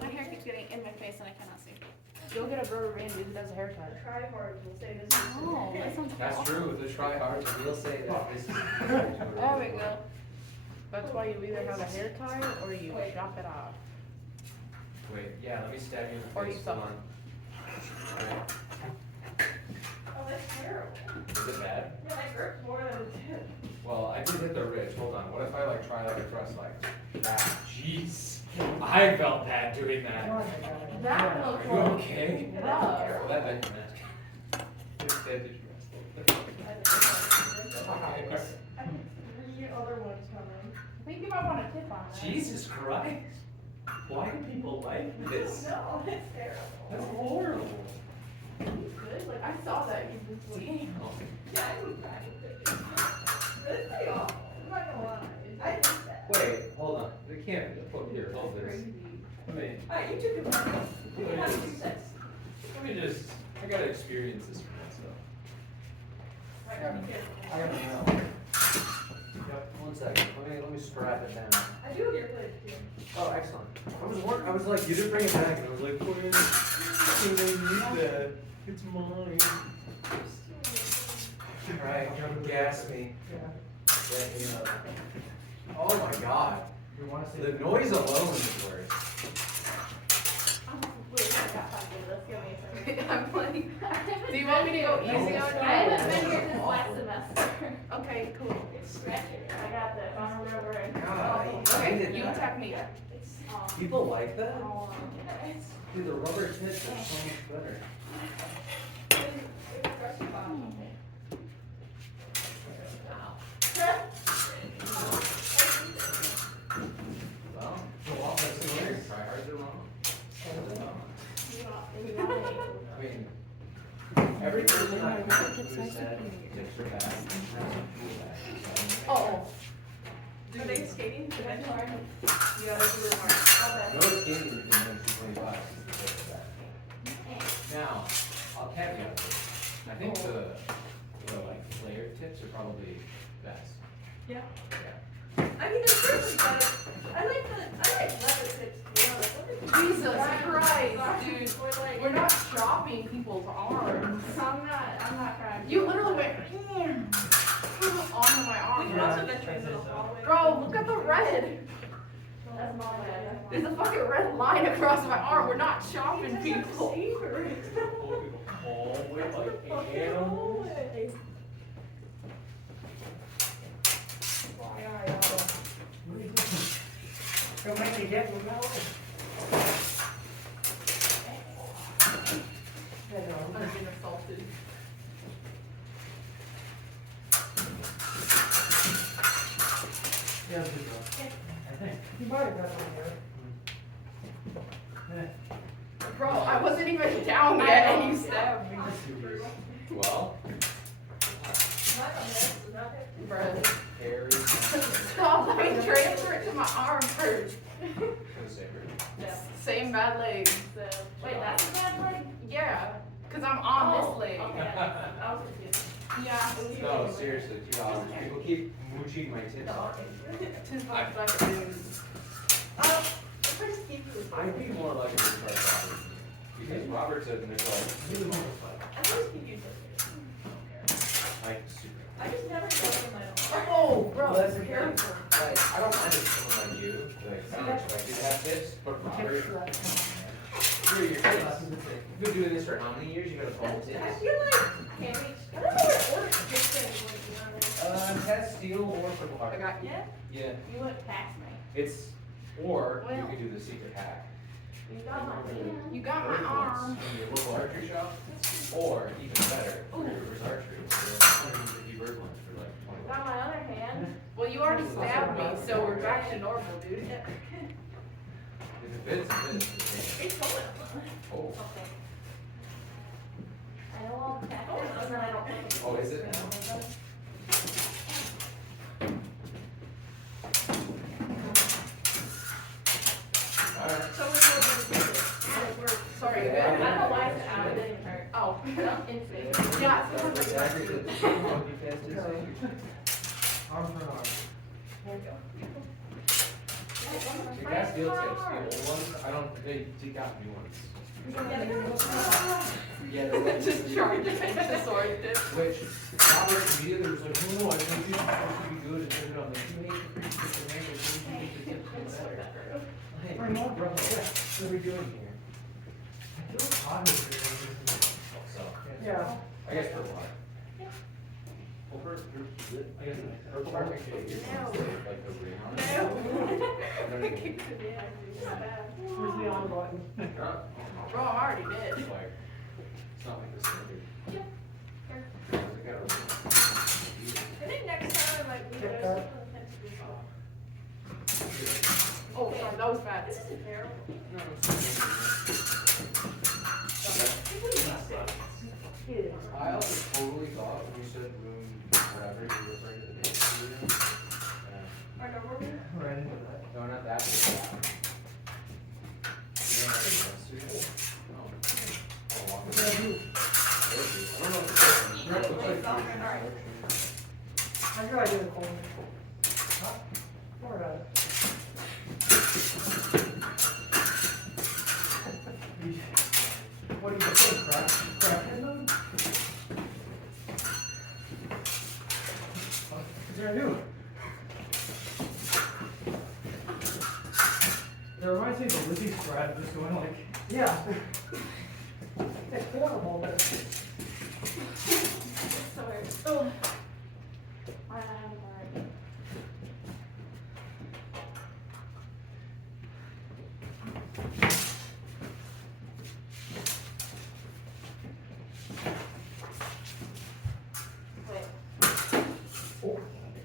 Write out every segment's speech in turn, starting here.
My hair keeps getting in my face and I cannot see. Go get a rubber band, dude. That's a haircut. Try hard, we'll say this is. Oh, that sounds That's awful. true, the try hard, we'll say that this is. There we go. That's why you either have a hair tie or you chop it off. Wait, yeah, let me stab you in the Or you face, suck. hold on. Alright, Oh, that's terrible. is it bad? Yeah, that hurts more than it did. Well, I did hit the ridge, hold on, what if I like try like a thrust like that? Jeez, I felt bad doing that. That Are looks you like okay? rough. Well, that bent your neck. Instead, did you rest? I can 3 other ones coming. I think you might want to tip on that. Jesus Christ, why do people like this? No, it's terrible. That's horrible. Good. Like I saw that. You just like, Yeah, I moved back. It's pretty awful. I'm not gonna lie. I hate that. Wait, hold on, we can't, here, hold this. crazy. Let me, Alright, you took it back. You Let me have to just- do this. let me just, I gotta experience this for myself. I gotta be careful. I gotta know. Yep, 1 second, let me strap it down. I do have your place too. Oh, excellent. I was like, you didn't bring it back, and I was like, where? I need that, it's mine. Alright, come gas me. Let me know. Oh my god, the noise alone is worse. Wait, I got 5 minutes. Give me a second. I'm playing. Do you want me to go easy on you? I haven't been here since last semester. Okay, cool. It's scratching. I got this. I'm over it. God, I Okay, hated you that. attack me. It's People like that? it's Dude, the rubber tips are so much better. Well, try hard to wrong. I mean, every person I've met who said tips are bad has some feedback. Oh. Are they skating? Yeah, that's really hard. No skating you can win 225 is the tip of that. Now, I'll caveat this. I think the like layered tips are probably best. Yeah. Yeah. I mean, they're certainly better. I like leather tips, to be honest. What is- Jesus Christ, dude. Or like- We're not chopping people's arms. I'm not trying to. You literally went onto my arm. We also been trained in the hallway. Bro, look at the red. That's not bad. There's a fucking red line across my arm. We're not chopping people. All the way like animals. Come make me get the melon. I'm getting assaulted. Yeah, good job. I think. You might have got one here. Bro, I wasn't even down yet and you stabbed me. Well, Not a mess, not it. Bro. Harry. Stop, let me transfer it to my arm first. Same bad leg. So. Wait, that's a bad leg? Yeah, because I'm on this leg. Okay, I was confused. Yeah. No, seriously, $2. People keep mooching my tips. $2 like a dude. If I just keep you with I'd be more likely to try Robert. Because Robert's a Nicole, I just keep you with like super. I just never go in my own. Oh, bro, Well, that's that's okay. careful. Like, I don't mind if someone like you, like, it's not expected to have tips, but Robert, you're your kids. You've been doing this for how many years? You got a phone I tips? feel like candy. I don't know what order to get things when you know. Test steel or purple I heart. got you. Yeah, Yeah, you went past me. it's, or you Well. could do the secret hack. You got my hand. You got my arm. In your local archery shop, or even better, reverse archery, where 150 bird ones for like 20 Got my other hand. Well, you already stabbed me, so we're back to normal, dude. If it fits, it fits. It's going. Oh, Okay. I know all the tactics, and then I don't think. oh, is it now? Alright. So we're Sorry, I don't man. know why it's out, it didn't even hurt. Oh. In favor. Yeah, it's because Exactly. of The fastest. steel tips, the old ones, I don't, they got new ones. Yeah, they're Just trying to make the sword tip. which Robert immediately was like, oh, I think these are supposed to be good, and then I'm like, you hate the pretty tips, and then you hate the tips, and better. We're not, bro. What are we doing here? I feel hot in here. So, Yeah. I guess purple heart. Well, I guess purple heart makes it like the ring on it. Where's the on button? Bro, I'm already dead. It's like, it's not like the standard. Yep. They got a ring. I think next time I might be Check there. that. Oh, sorry, that was bad. This isn't terrible. No, I also totally thought when you said room, whatever, you were referring to the dance room. Our number one? Right into that. No, not that, but that. You know, like the dance studio? No. Oh, walk What do I do? I don't know if it's. Alright. I got idea of calling. Huh? Don't worry about it. What do you think, crack in them? Is there a new? It reminds me of the Lizzie's grad just going like, yeah. It's horrible, but Sorry. Oh. I have a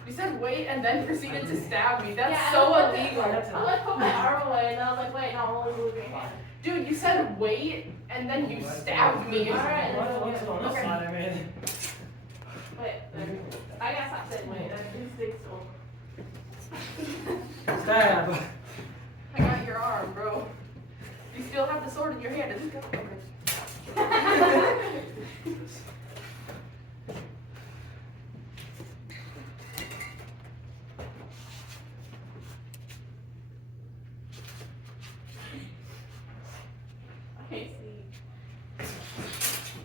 You said wait and then proceeded to stab me. That's Yeah, so I put illegal. I like put my arm away and then I was like, wait, no, I'm only moving hand. Dude, you said wait and then you stabbed me. Alright. what's it on this Okay. side, I mean? Wait, I gotta stop saying wait, that is big still. Stab. I got your arm, bro. You still have the sword in your hand. Is it good? I can't see.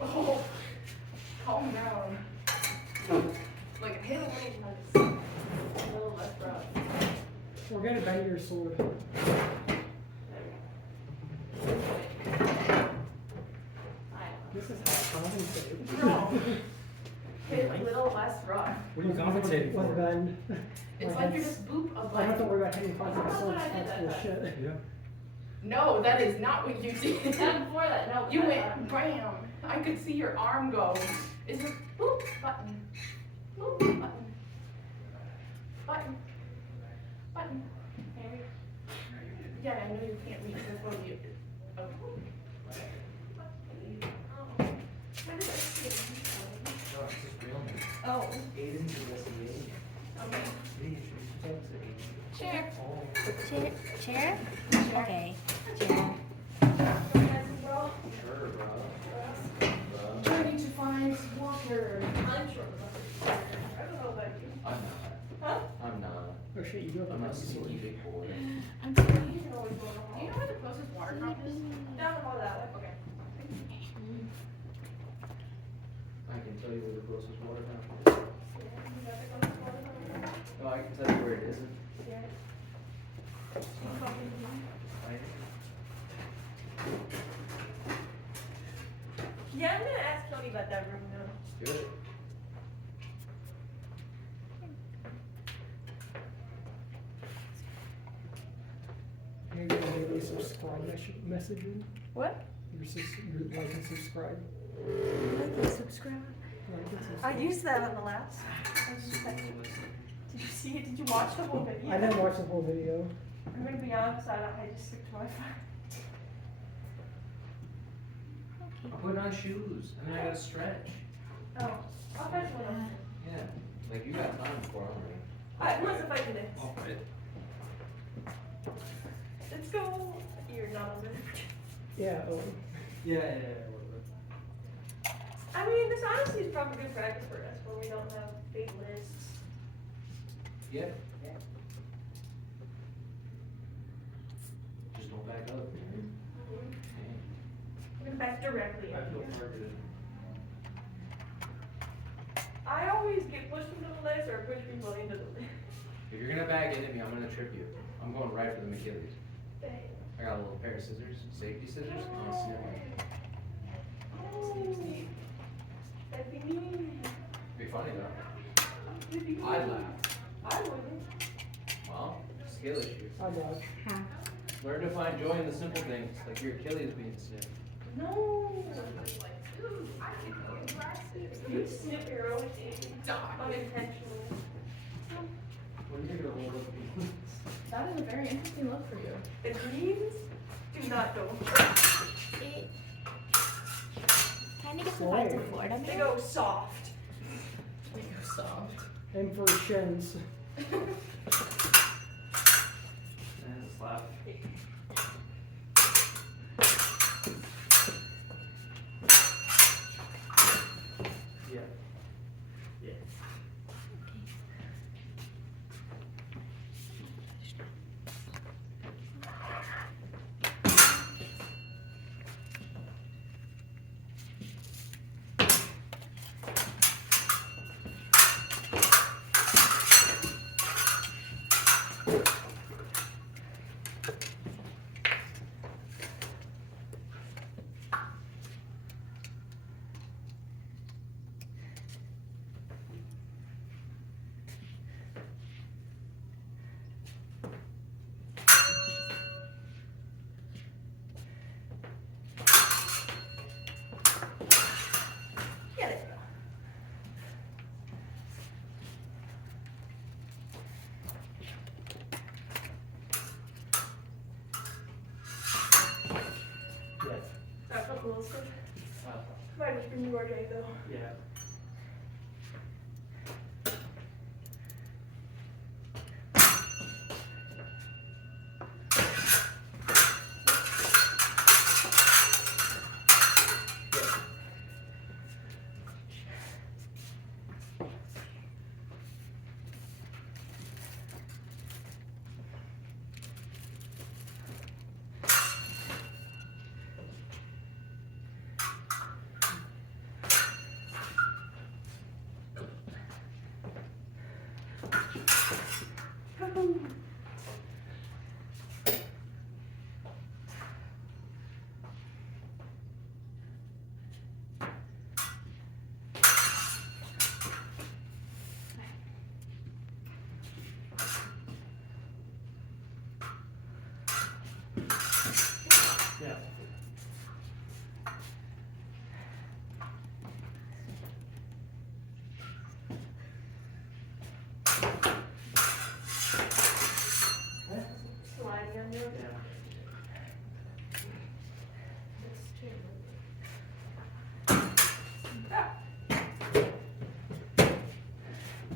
Oh, calm down. Like, hit a little less rough. We're gonna bend your sword. This is how compensated. No. Hit a little less rough. What are you compensating With for? bend. It's My like you're head's- just boop of I don't have to like. worry about hitting parts of my That's sword. what I did That's that bullshit. Yeah. No, that is not what you did. And before that, no. You but went bam. I could see your arm go. Is it boop button? Boop button. Button. Button. Harry. Yeah, I know you can't reach this one. You. Oh. Where did I see it? No, it's just real name. Oh, Aiden's investigation. Okay. Chair. Chair? Chair? Okay. Chair. Sure, bro. Journey to find water. I'm sure. I don't know about you. I'm not. Huh? I'm not. Oh shit, you do have I'm a a sword. sneaky big boy. I'm sorry. You can always go to Do you know where the closest water drop is? Down the hall that way. Okay. I can tell you where the closest water fountain is. No, I can tell you where it isn't. Yeah, I'm gonna ask Tony about that room now. Good. Maybe a subscribe messaging. What? Your like and subscribe. Like and subscribe. Like and I subscribe. used that on the last. Did you see it? Did you watch the whole video? I didn't watch the whole video. I'm gonna be honest, I just stick to Wi-Fi. I put on shoes and then I gotta stretch. Oh, I'll fetch one up. Yeah. Like you got time before I'm ready. What's if I do this? I'll fit. Let's go. You're not on there. Yeah. Oh. Yeah. I mean, this honestly is probably good practice for us, where we don't have big lists. Yeah. color for you. Look back directly. I feel targeted. I always get pushed into the list or push people into the list. If you're gonna bag into me, I'm gonna trip you. I'm going right for the Achilles. I got a little pair of scissors, safety scissors, and I'll snip you. Oh, that'd be mean. Be funny though. It'd be mean. I'd laugh. I wouldn't. Well, skill issue. I know. Learn to find joy in the simple things, like your Achilles being snipped. No. Dude, I can go in glasses. You snip your own thing. Stop. Unintentionally. What do you think of the whole look? That is a very interesting look for you. The greens do not go. It kind of gets the vibes of Florida They man. go soft. They go soft. Aim for shins. And slap. Yeah. Yeah. Get it. Yeah. That's not cool stuff. Uh, Might just bring you RJ though. yeah. Yeah. Sliding under. Yeah.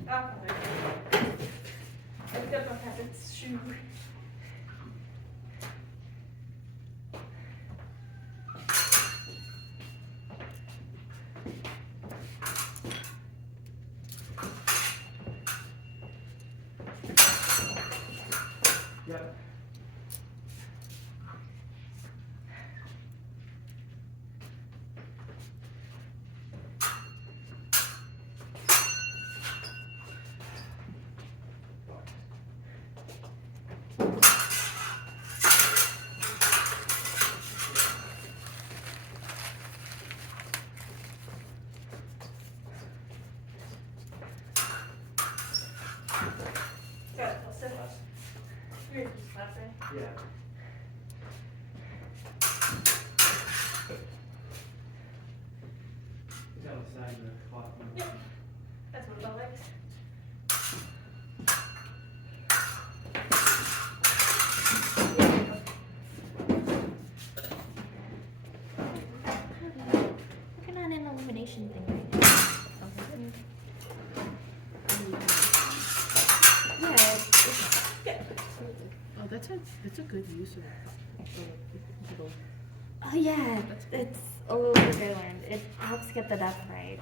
Ah, I got my habits shoe. Yeah. Got it, I'll set it. You're just laughing. Yeah. Is that outside the clock? Yeah. That's what I like. Working on an illumination thing right now. Yeah, Oh, that's a good use of oh yeah, it's a little bit I learned. It helps get the depth right.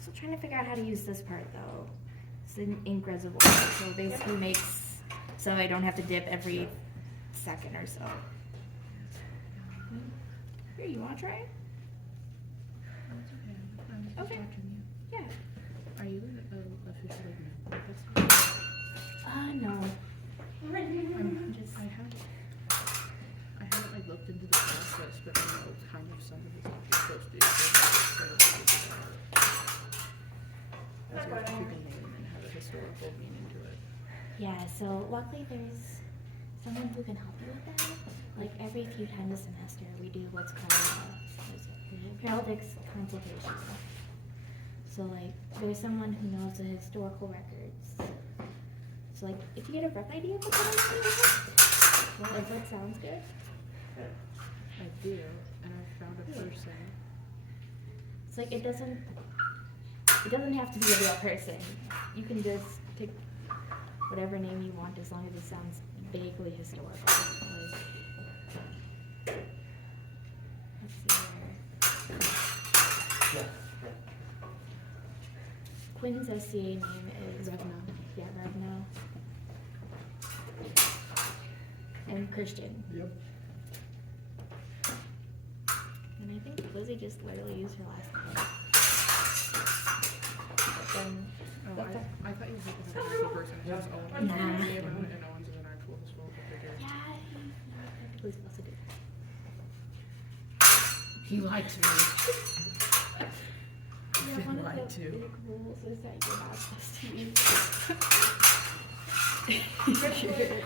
Still trying to figure out how to use this part though. It's an ink reservoir, so it basically makes so I don't have to dip every second or so. Here, you wanna try it? That's okay. I'm just Okay. watching you. Yeah. Are you officially married? No. I'm Just I haven't like looked into the process, but I know kind of some of the stuff you're supposed to do. So as your freaking name and have a historical meaning to it. yeah. So luckily there's someone who can help you with that. Like every few times a semester, we do what's called what is it? Heraldics consultation. So like there's someone who knows the historical records. So like if you get a rough idea of what's going on, if that sounds good. I do, and I found a person. It's like it doesn't have to be a real person. You can just pick whatever name you want as long as it sounds vaguely historical. Like, let's see here. Yeah. Quinn's SCA name is Revna. Yeah, Revna. And Christian. Yep. And I think Lizzie just literally used her last name. But then Oh, That's I thought you were looking at an actual person. Yeah. Just all of Nah. them. And no one's an actual historical figure. yeah, he technically supposed to do He lied to me. Yeah, Been one of lied the to. big rules is that you're not supposed to use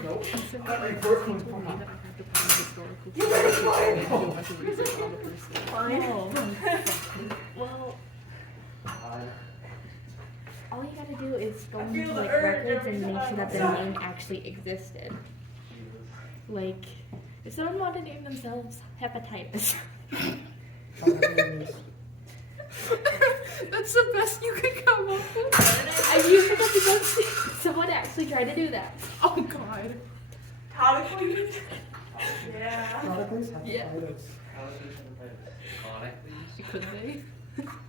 Nope. So Not like, like work he one's told me fine. that I have to find a historical You figure. better And find do a bunch of research on the person. Well, Fine. all you gotta do is go I into feel the like urge records every and make sure that the time. name actually existed. Jesus. Like, if someone wanted to name themselves hepatitis, How many years? That's the best you could come up with. I used it because someone actually tried to do that. Oh god. Tonically? Yeah. Chronicles? Yeah. Hepatitis. Conicles? Could they?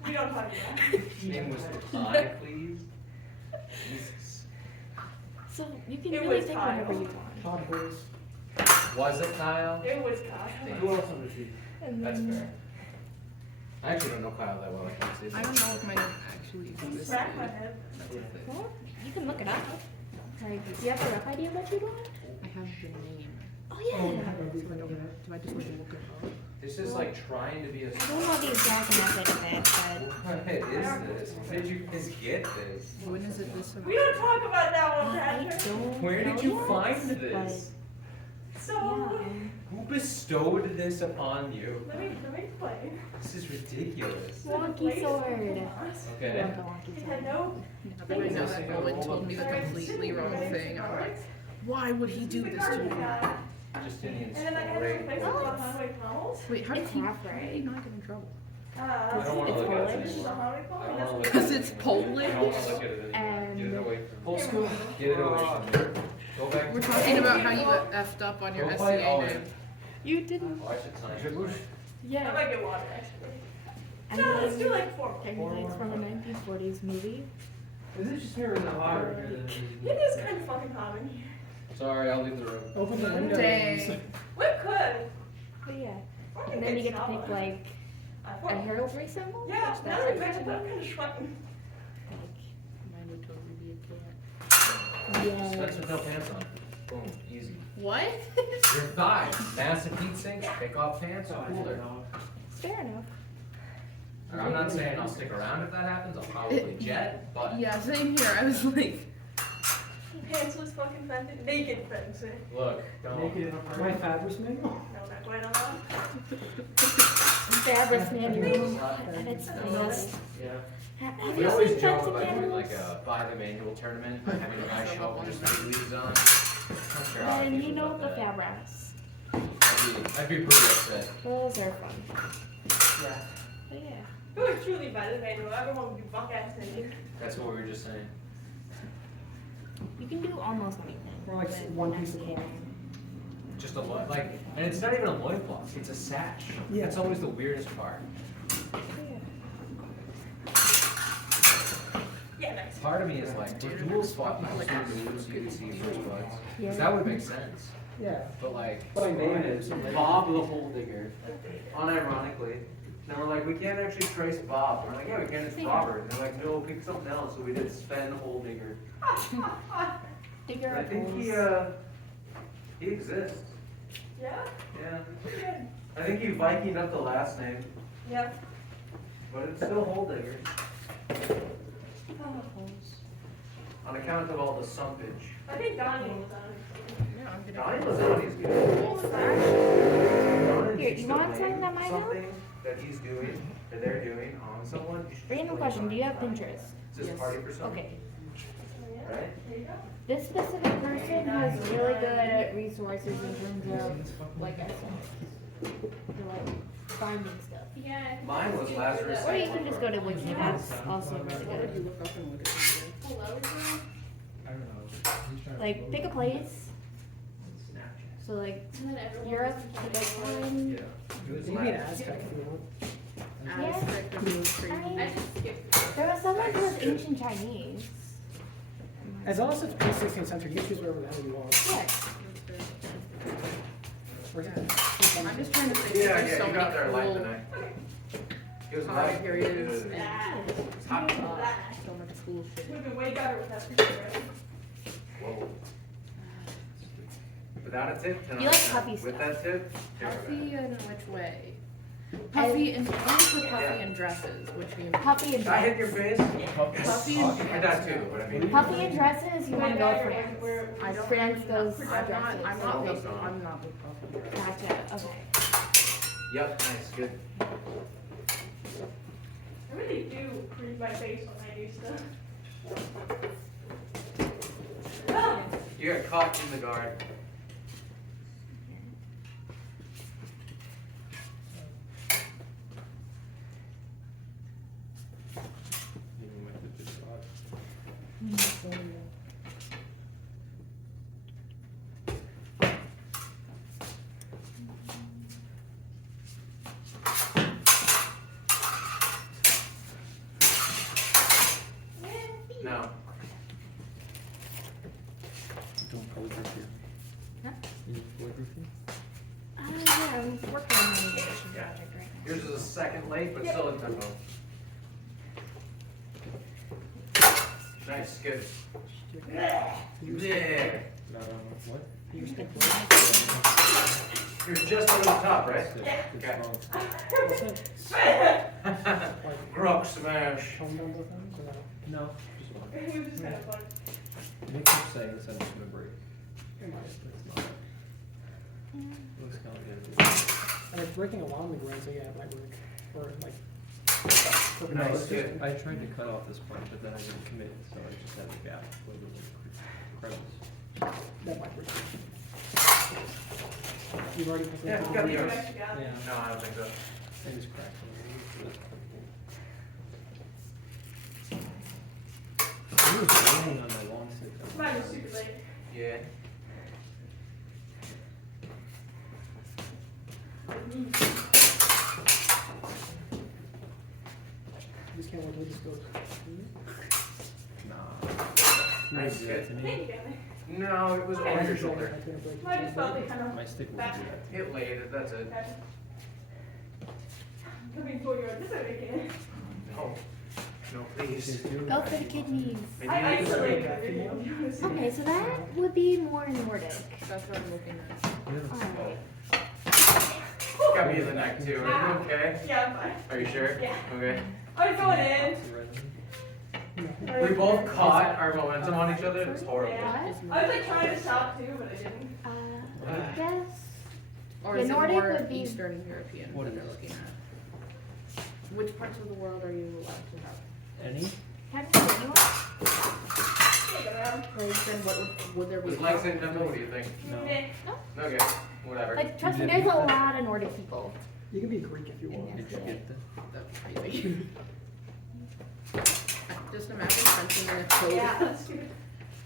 We don't talk about it. His name was Conicles? Jesus. So you can It really was pick Kyle. whatever you want. Todd Boys. Was it Kyle? It was Kyle. Who else on the team? And That's then- fair. I actually don't know Kyle that well. I can't say I don't know if my name actually He existed. smacked my head. That's the thing. Well, you can look it up. Like, do you have a rough idea of what you'd want? I have the name. Oh Oh, yeah. yeah. Maybe we can look at it. Do I just like look it up? This is like trying to be a. I don't know the exact method of it, but What is this? Where did you guys get this? When is it this We don't talk about that one, I Patrick. don't Where did know you yet, find but this? So, yeah. Who bestowed this upon you? let me explain. This is ridiculous. Wonky sword. Okay. Love the wonky It sword. had no. Now that I know that Owen told me the completely wrong thing, I'm like, why would he do this to me? Justinian's And then I had to great. replace it with a highway tunnels. Wait, how did It's he, half how did right. he not get in trouble? I don't wanna It's look at it Polish. anymore. highway I tunnel. don't wanna look Because at it. it's I Polish? don't wanna look at it anymore. And- Get it away from me. Full school. Get it away from me. Go back. We're to talking about how you effed up on your Go play SCA Owen. name. You didn't. Oh, I should sign. I Yeah. might get water actually. And No, let's do then like 4 more. technically it's from a 1940s movie. Is it just here or is it hotter here than It is kind of fucking hot in here. Sorry, I'll leave the room. Open the windows. Dang. We could. But yeah. Or we And then you could get to pick stop. like I a thought- heraldry symbol. Yeah, which now that's that you actually mention that, I'm kind of sweating. Mine would totally be a cat. yeah. That's with no pants on. Boom, easy. What? Your thighs, massive heat sinks, take off pants, cooler. Fair enough. I'm not saying I'll stick around if that happens, I'll probably jet, but Yeah, same here. I was like, Pantsless fucking fencing. Naked fencing. look, don't. Naked in a my fabrics manual? No, not quite on that. Fabric manual. And it's fast. Yeah. Have We you always seen joke fencing about doing like manuals? a buy the manual tournament, having a guy show up with just big leagues on. Not sure how I And feel you know about the that. fabrics. I'd be pretty upset. Those are fun. Yeah. But yeah. If it was truly by the manual, everyone would be buck ass naked. That's what we were just saying. You can do almost anything. Or like with one piece of SCA. cloth. Just a like, and it's not even a loincloth, it's a sash. Yeah. That's always the weirdest part. Yeah, nice. Part of me is like, for dual spot, people still lose, so you can see your first buds. Yeah. Cause that would make sense. Yeah. but like, But I name named is it. Bob the Hole Digger, unironically. And we're like, we can't actually trace Bob. We're like, yeah, we can, it's Robert. And they're like, no, pick something else. So we did Sven Hole Digger. Digger And I of think holes. he exists. Yeah? Yeah. Pretty good. I think he Vikinged up the last name, Yeah. but it's still Hole Digger. Oh. On account of all the sumpage. I think Donnie was on it. Yeah, I'm Donnie gonna. Lozani's good. What was that? Donnie Here, needs you to want blame some that might help? something that he's doing, or they're doing on someone. You should just Random blame question, do you have Donnie. Pinterest? Is this Yes. party for someone? Okay. Right? There you go. This specific person has really good resources in terms of, like, essays. For, like, finding stuff. Yeah. Mine was Lazarus. Or you can just go to Wiki, that's also really What would you good. look up and look at this? Hello, I don't know. Like, pick a place, Snapchat. so like, and then everyone Europe, was like, trying to- time. Yeah. You can Aztec if you want. Aztec, the moon I crazy. mean, I just skipped. there was someone who was ancient Chinese. As long as it's pre-16th century, you can choose whatever the hell you want. Yeah. Or is it? I'm just trying to think. Yeah, there's yeah, so you many got there light cool tonight. He was time light. periods and That. Hot. so much cool shit. Would have been way better with that picture, right? Whoa. Without a tip, 10 You out like of 10. puffy With stuff. that tip, 10 out of 10. Puffy in which way? Puffy and only for puffy Yeah. and dresses, which means Puffy and Did I hit your dress. face? puffy and I died too, but I mean. Puffy and dresses, you wanna go Where- France. where- I don't. France goes I'm not. dresses. I'm not with. I'm not with puffy and dresses. Gotcha, okay. Yep, nice, good. I really do freeze my face when I do stuff. Oh, You got caught in the guard. No. Doing calligraphy. Huh? You do calligraphy? Yeah, I'm working on an animation Yeah. project right now. Yours is a second late, but still in tempo. Nice, good. Yeah. Not on what? You stick You're just over the top, right? It's Okay. wrong. Grok smash. Tone down both ends, or no? No, just one. it was just kind of fun. They keep saying this ends gonna break, It might. but it's not. It looks kind of good. And it's breaking along the grain, so yeah, it might work. Or like. No, Nice, it's good. just, I tried to cut off this part, but then I didn't commit, so I just had a gap where the crevice. That might work. You've already put Yeah, some got down. the You yours. actually got it. Yeah, No, I don't think so. I just cracked it. It was raining on my lawn stick. Mine was super late. Yeah. Just can't wait till it just goes. Nah. Nice, You do that good. to Thank me? you, guys. No, it was over your shoulder. That's gonna break. I just felt it kind My of stick will do back. that. It laid it, that's it. Coming for your, this is making it. No. No, please. Go for the kidneys. Maybe I you need to isolated break. the video. Okay, so that would be more Nordic. That's what I'm looking at. Alright. Got me in the neck too. Are you okay? Yeah, I'm fine. Are you sure? Yeah. Okay. I was going in. We both caught our momentum on each other. It's horrible. Yeah. What? I was like trying to stop too, but I didn't. I guess. Or The is it Nordic more would be- Eastern European What that is they're it? looking at? Which parts of the world are you allowed to have? Any? Technically, you want- Like, then what would there be? Was Lex in tempo? What do you think? No. Meh. Okay, whatever. Like, trust me, there's a lot of Nordic people. You can be Greek if you want. Did you get the? That's crazy. Just imagine French in a code. Yeah, that's good.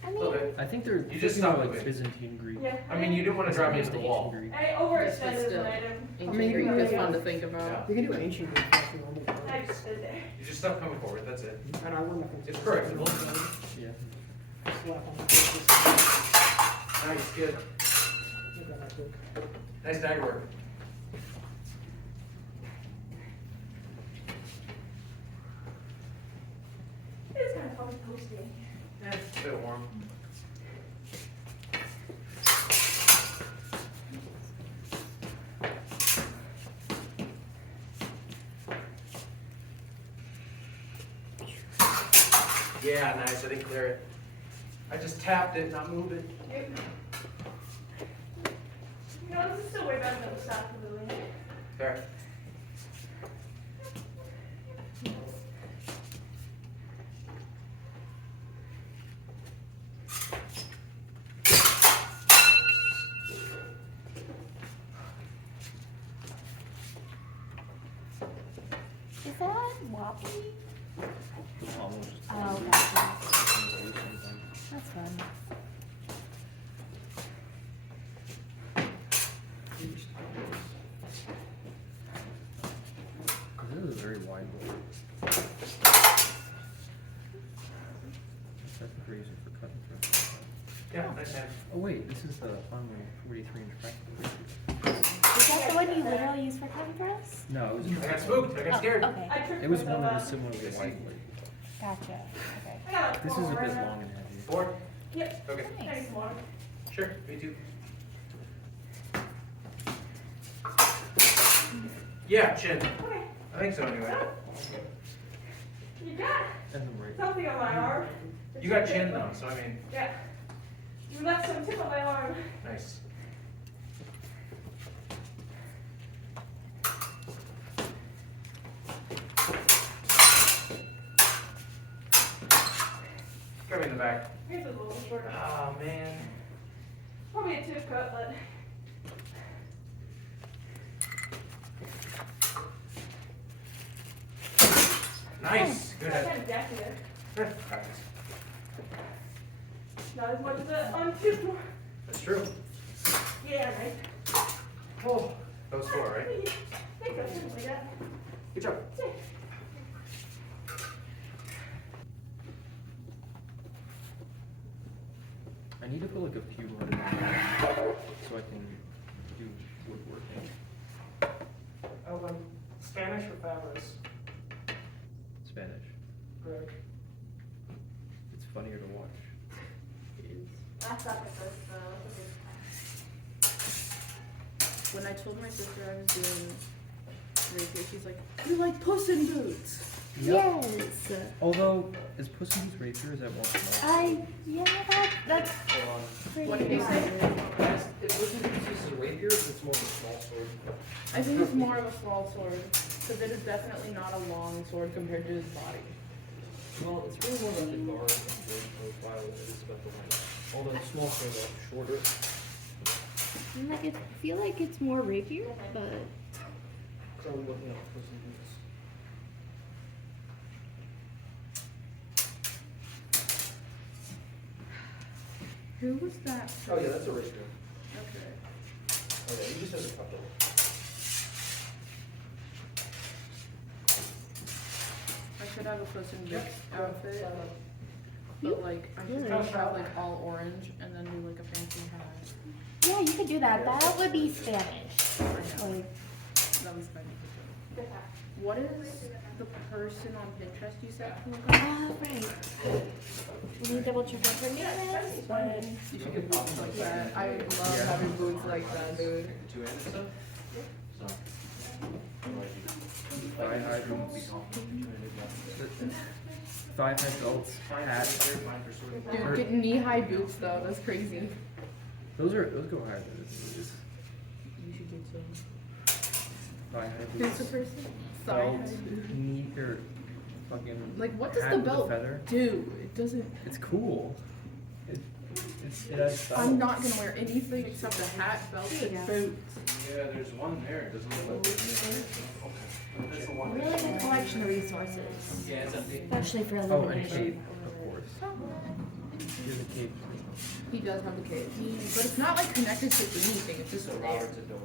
I A little mean, bit. I think they're You just thinking more stopped like it. Byzantine Greek. Yeah. I mean, you didn't want to drive me into the wall. Greek. I overextended as still. an item. Ancient mean, Greek yeah, is yeah. fun to think about. You can do ancient Greek, that's the normal part. I just stood there. You just stop coming forward, that's it. And I run my fingers. It's correctable. Yeah. Slap on the face. Nice, good. Okay. quick. Nice dagger work. It's kind of fun posting. Yeah, it's a bit warm. Yeah, nice, I didn't clear it. I just tapped it, not moved it. Yep. You know, this is still way better than the South Pavilion. There. Is that wobbly? Almost. Oh, gotcha. That's fun. This is a very wide board. That's the reason for cutting through. Yeah, nice hand. Oh wait, this is the Unreal 43-inch practical. Is that the one you literally use for cutting throws? No, it was. I got spooked, I got scared. Oh, okay. I tripped It was with one the, that was similarly wide blade. Gotcha. Okay. I got like This is four a right bit now. long and heavy. 4? Yep. Okay. Nice one. Sure, me too. Yeah, chin. Okay. I think so anyway. You got And the right. something on my arm. You got chin though, so I mean, Yeah. You left some tip on my arm. nice. Grab me in the back. Here's a little short. Oh, man. Probably a tip cut, but Nice. Good. I kind of decorative. Good. Practice. Not as much as a untipped one. That's true. Yeah, nice. Oh, that was 4, right? I think that's something like that. Good job. I need to put like a few letters in there so I can do woodworking. Spanish or Fabris? Spanish. Greg. It's funnier to watch. That's not the first, When I told my sister I was doing rapier, she's like, "You like Puss in Boots?" Yes. Although, is Puss in Boots rapier? Is that more small? Yeah, that's pretty What did you say? hard. It wasn't just a rapier, it's more of a small sword. I think it's more of a small sword, because it is definitely not a long sword compared to his body. Well, it's really more about the guard and blade profile than it is about the length. Although the small sword is shorter. I'm like, I feel like it's more rapier, but So we're looking at Puss in Boots. Who was that? Oh yeah, that's a rapier. Okay. Oh yeah, he just has a couple. I should have a Puss in Boots outfit, but like, I should Really? have like all orange and then do like a fancy hat. yeah, you could do that. That would be Spanish. I know. Like, That was funny. Good hat. What is the person on Pinterest you said to look up? right. Let me double check what her name is, but You should get boots like that. I love Yeah. having boots like that, dude. Two-handed stuff? So. Thigh-high boots. Thigh-high belts, hat. Dude, get knee-high boots though. That's crazy. Those go higher than this. You should get some. Thigh-high Who's the boots. person? Belt, Thigh-high boots. knee, or fucking. Like, what does hat the with a belt feather. do? It doesn't. It's cool. It has style. I'm not gonna wear anything except a hat, belt, and Yeah. boots. Yeah, there's one there. It doesn't look like that's the one. really good collection of resources, Yeah, it's empty. especially for Oh, and elimination. cape, of course. Here's a cape. He does have the cage, but it's not like connected to anything. It's just there. Robert's a door.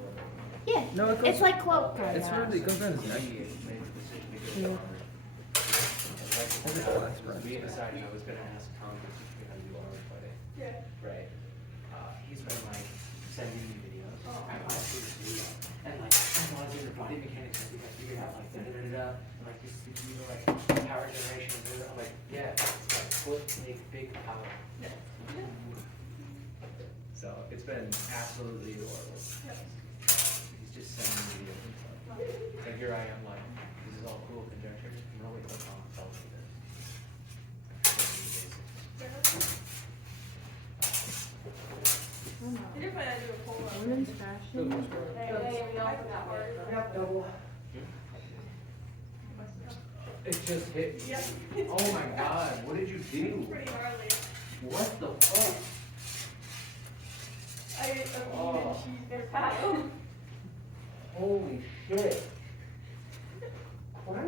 Yeah, No, it goes. it's like cloak kind It's sort of, it goes around his neck. Yeah. Has a glass rest. We decided I was gonna ask Tom if he could do ours, but Yeah. right. He's been like sending me videos like da-da-da-da, and like this is the like power generation, and I'm like, yeah, it's like flip, make big power. So it's been absolutely adorable. He's just sending me videos and stuff. So here I am like, this is all cool conjecture. Nobody will tell me this. You're fine, I do a pull up. Women's fashion. Hey, we all forgot where. Yep, double. It just hit me. Yep. Oh my god, what did you do? Pretty gnarly. What the fuck? I ate a Oh. vegan cheeseburger taco. Holy shit. What?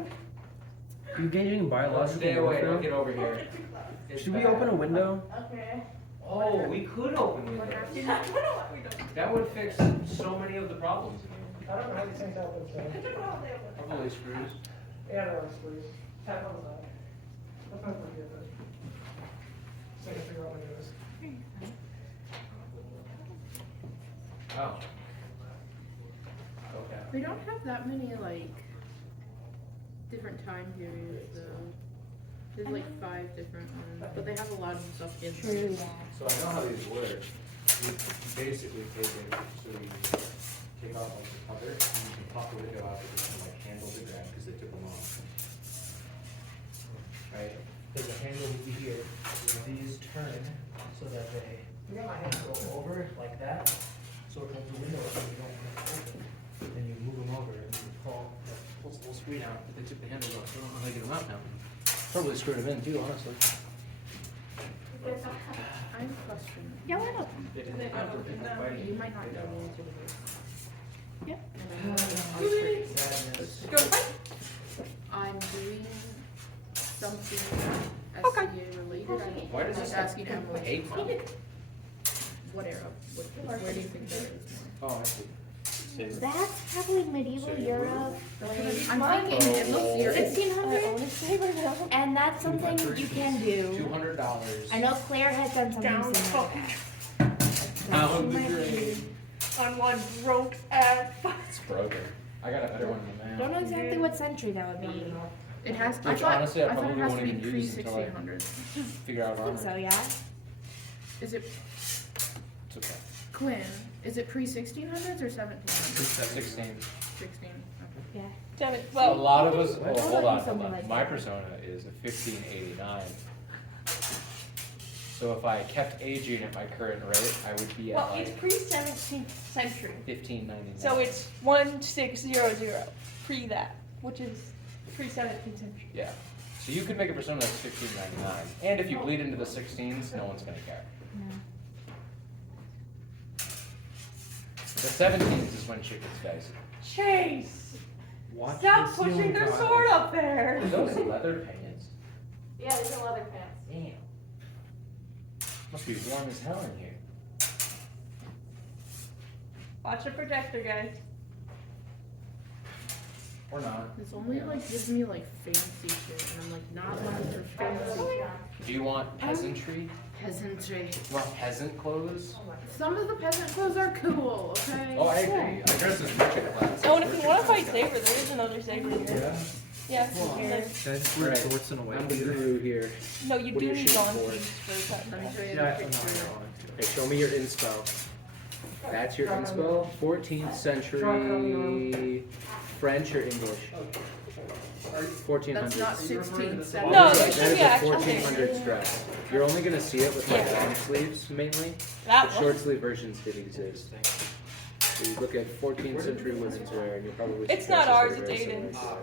You engaging in biological Stay away, warfare? don't get over here. Don't get too close. It's Should we bad. open a window? Okay. Oh, we could open windows. Yeah, I don't know what we don't. That would fix so many of the problems in here. I don't know how these things happen, so. It took a while to open. Probably screws. Yeah, there are screws. Tap on the side. That's not what it is. So I can figure out what it is. Oh. Okay. They don't have that many like different time periods though. There's like 5 different ones, but they have a lot of stuff in True there. that. So I know how these work. You basically take it, so you take off like the cover, and you can pop the window out, and you can like handle the grab, because they took them off. Right? There's a handle over here, where these turn, so that they, You got my hand go over like that, so it holds the window up, and you don't have to open. Then you move them over, and you pull, pulls the whole screen out, but they took the handles off, so I don't know how to get them out now. Probably screwed them in too, honestly. I'm questioning. Yeah, why not? You might not know the answer to this. Yep. And I know Sadness. Go fight. I'm doing something SCA related. Why does I'm this just have asking Emily. 8 months? What era? Where do you think that is more? Oh, I see. That's probably medieval Europe, like I'm thinking it looks European. 1600s. And that's something you can do. $200. I know Claire has done something Down similar. That She would be might great. On one broke ass. It's broken. I got a better one than that. Don't know exactly what century that would be. It has. Which honestly, I thought probably it has won't to be even pre use until I 1600s. figure out I think so, armor. yeah. Is it It's okay. Quinn? Is it pre 1600s or 1700s? 16. 16. Okay. Yeah. Damn it. A Well, lot of us, well, I'll hold let you on. something like My that. persona is a 1589. So if I kept aging at my current rate, I would be at well, like it's pre-17th century. 1599. So it's 1600, pre that, which is pre-17th century. Yeah. So you could make a persona that's 1599. And if you bleed into the 16s, no one's gonna care. No. The 17s is when shit gets dicey. Chase! Watch Stop the pushing ceiling their tiles. sword up there! Are those leather pants? Yeah, these are leather pants. Damn. Must be warm as hell in here. Watch the projector, guys. Or not. This only like gives me like fancy shit, and I'm like not looking for fancy Do you want peasantry? peasantry. You want peasant clothes? Some of the peasant clothes are cool, okay? Oh, I agree. I dress as merchant class. Oh, and if you want to fight Saber, there is another Saber here. Yeah. Yeah. Here. like- Can I just wear Right. shorts and a white I'm the beater? guru here. No, you What are do you need shooting long for? sleeves for that. Let me show you Yeah, the no, picture. Okay, show me your inspo. That's your inspo? 14th century French or English? 1400s. That's not 16th century. No, That there is should be a actual 1400s dress. You're only gonna see it with like Yeah. long sleeves mainly. That The one. short sleeve versions did exist. So you look at 14th century women's wear and you probably see It's not dresses ours, that are it's very similar Aiden's. to it.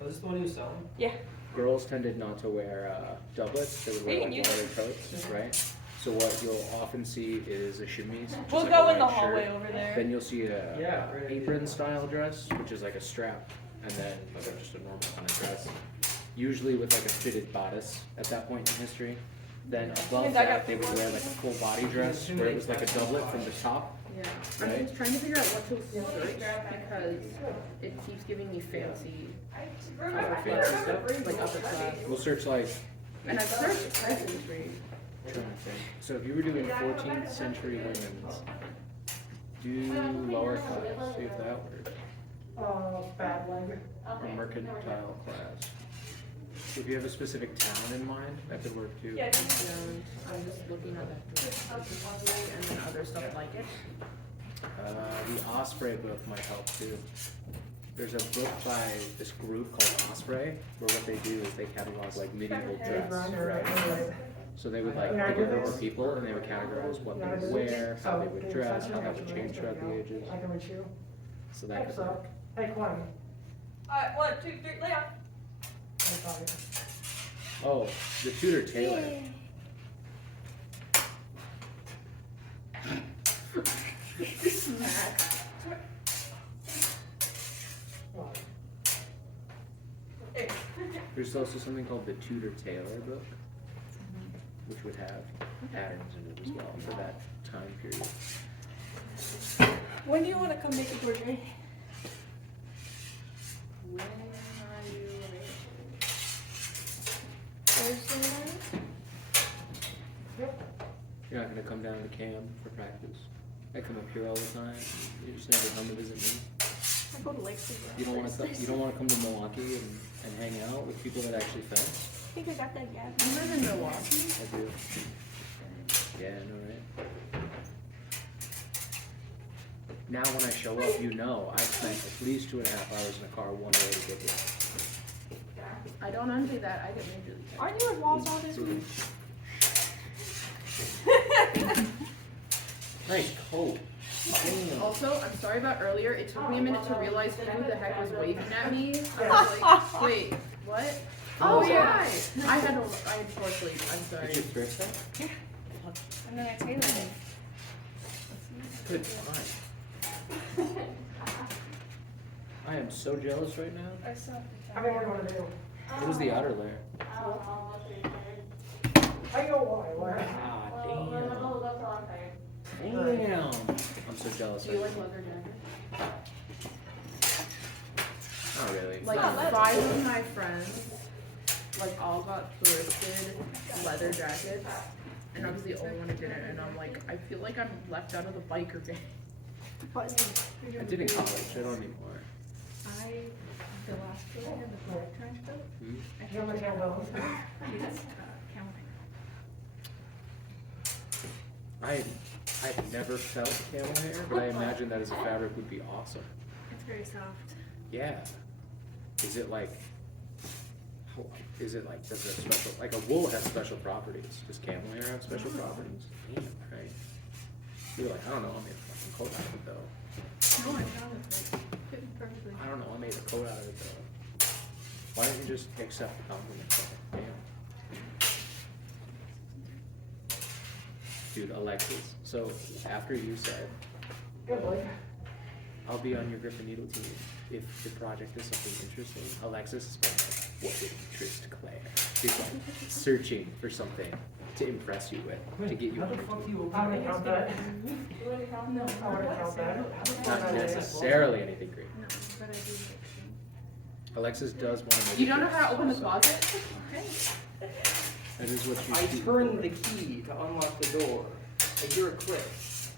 Oh, this is the one he was selling? Yeah. Girls tended not to wear doublets, they would wear We can like use longer coats, right? So what you'll often see is a chemise, which We'll is like go a in the white hallway shirt. over there. Then you'll see a Yeah, great idea. apron style dress, which is like a strap, and then just a normal kind of dress. Usually with like a fitted bodice at that point in history. Then above Means I that, got they would wear like a full body dress where it was like a doublet from the top. Yeah, I'm Right. just trying to figure out what to search because it keeps giving me fancy, Fancy stuff. like upper class. We'll search like, And I've searched peasantry. trying to think. So if you were doing 14th century women's, do lower class, see if that works. Bad leg. Or Okay. mercantile class. So if you have a specific town in mind, that could work too. Yeah, And I'm just looking at that and then other stuff like it. The Osprey book might help too. There's a book by this group called Osprey, where what they do is they catalog like medieval dress, right? So they would like pick a group of people and they would categorize what they would wear, how they would dress, how that would change throughout the ages. I can reach you. So that could work. Hey, Clem. Alright, 1, 2, 3, left. I'm sorry. Oh, the Tudor tailor. What? There's also something called the Tudor tailor book, which would have patterns in it as well for that time period. When do you want to come make a portrait? When are you available? Thursday night? You're not gonna come down to Cam for practice. I come up here all the time. You just never come to visit me. I go to Lake City. You don't wanna come to Milwaukee and hang out with people that actually fence? I think I got that, yeah. You live in Milwaukee? I do. Yeah, I know, right? Now when I show up, you know I spent at least 2.5 hours in a car one way to get here. I don't envy that. I get majorly tired. Aren't you at Walsall this week? Nice coat. Damn. Also, I'm sorry about earlier. It took me a minute to realize who the heck was waving at me. I was like, wait, what? Oh yeah. I had short sleeve. I'm sorry. Did you thrift that? And then I tailored it. Good find. I am so jealous right now. I saw it. How many more do you want to do? What is the outer layer? I know why. Damn. I'm so jealous Do you right like now. leather jackets? Not really. Like not 5 of my friends, like all got thrifted leather jackets, and I was the only one who didn't. And I'm like, I feel like I'm left out of the biker gang. I did in college. I don't anymore. The last one, the black trench coat. Hmm? You want to handle those? Yes, counting. I've never felt camel hair, but I imagine that as a fabric would be awesome. It's very soft. Yeah. Is it like, does it special, like a wool has special properties. Does camel hair have special properties? Damn, right? You're like, I don't know, I made a fucking coat out of it though. No, I found it like, fit perfectly. I don't know, I made a coat out of it though. Why don't you just accept the compliment? Damn. Dude, Alexis, so after you said, Good boy. I'll be on your Griffin Needle team if the project is something interesting, Alexis has been like, what would interest Claire? She's like searching for something to impress you with, to get you How the on her fuck do team. you How open many count that? No, How would I count that? Not necessarily anything great. No, but I do like Alexis does want to make You it don't know good. how to open the closet? That is what you I do. turn the key to unlock the door. I hear a click.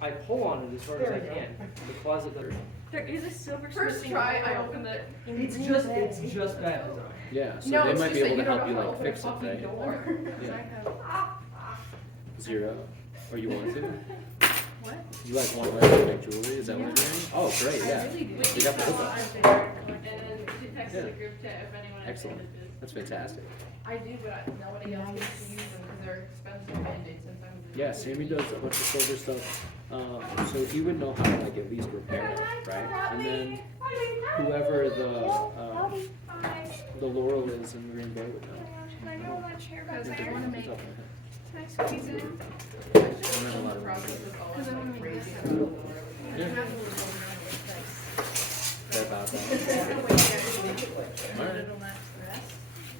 I pull on it as hard as I There you go. can. The closet door. There is a silver First smithing try, I door. opened it. It's just bad design. Yeah, so No, they it's might just be that able you to don't help you know how to like open a fix it, fucking right? door. Yeah. 0. Or you want to? What? You like want to make jewelry? Is that what you're doing? Oh, great, I yeah. really do. We got the hook up. And then she texted Yeah. the group chat if anyone had Excellent. bandages. That's fantastic. I do, but nobody else gets to use them because they're expensive band-aids sometimes. Yeah, Sammy does a bunch of silver stuff. So he would know how to like at least repair it, right? And then whoever the Laurel is in Green Bay would know. Can I go on a chair back It's there? up in Can here. I squeeze it in? I don't have a lot of Process is always Because I wanna like make crazy. this about the Laurel. Yeah. I have a little one around with this. Fair about that. And it'll match the rest.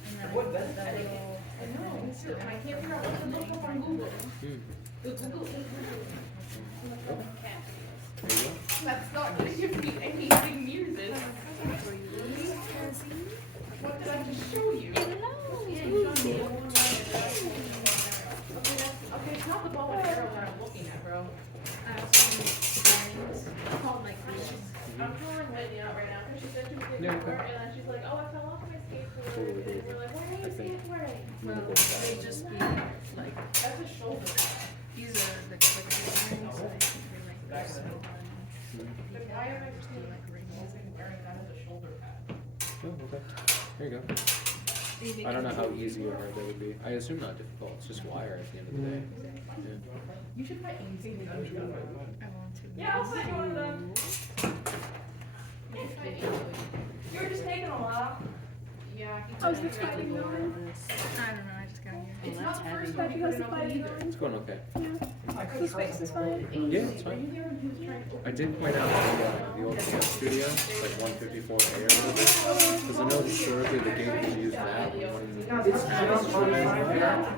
And then What I bed? put that little. I know, me too, and I can't figure out what to look up on Google. Hmm. The Google is There you go. That's not gonna give me anything near this. What did I just show you? Okay, it's not the bow and arrow that I'm looking at, bro. I also need earrings called like these. I'm drawing Whitney out right now, because she's Yeah, skateboard, okay. and then she's like, oh, I fell off my skateboard, Totally. and we're like, why are I you think- skateboarding? Well, they just be like, That's a shoulder pad. these are the like rings, so I think they like Back so then. Then why am I just like rings. wearing that as a shoulder pad? Oh, okay. There you go. I don't know how easy or hard that would be. I assume not difficult. It's just wire at the end of the day. Yeah. You should buy anything to do. I want to. Yeah, I'll send you one of them. You were just taking a while. Yeah. I was expecting one. I don't know, I just got here. It's not the first That time you you guys put it are open fighting either. It's going okay. I The could try space is something. fine. Yeah, it's Were you fine. there when he was trying to open I did point out the old dance studio, like 154A or whatever, because I know historically the gate was used that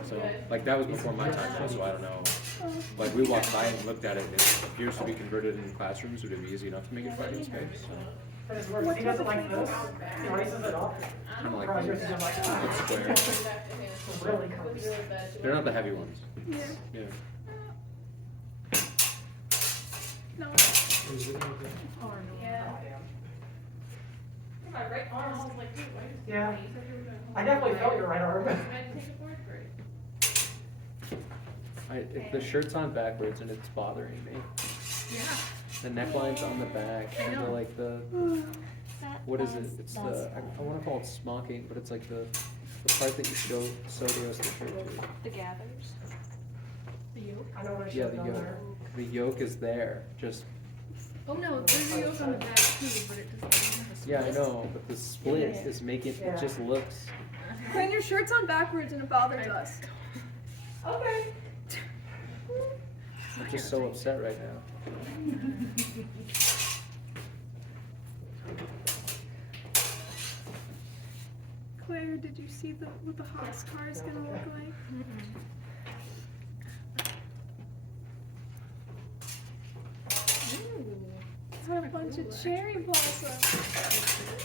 so like that was before my time though, so I don't know. Like we walked by and looked at it, and it appears to be converted into classrooms, so it'd be easy enough to make it fighting space. So It works. He doesn't like this. He raises it up. kind of like Yours these. is like It's square. It's really comes. They're not the heavy ones. Yeah. Yeah. No. Yeah. My right I arm. was like, dude, why is Yeah. you said you were doing I definitely felt your right arm. I had to take a fourth grade. The shirt's on backwards and it's bothering me. Yeah. The neckline's on the back, I and know. the, like the That- what is it? that's- It's that's the I want to call it smocking, but it's like the part that you sew the shirt to. the gathers. I know what I Yeah, should have the done yoke. there. The yoke is there. Just Oh no, there's a yoke on the back too, but it doesn't have a yeah, I split. know, but the split is making Yeah. it just looks. When your shirt's on backwards and it bothers us. Okay. I'm just so upset right now. Claire, did you see what the Haas car is gonna look like? It's got a bunch of cherry blossoms.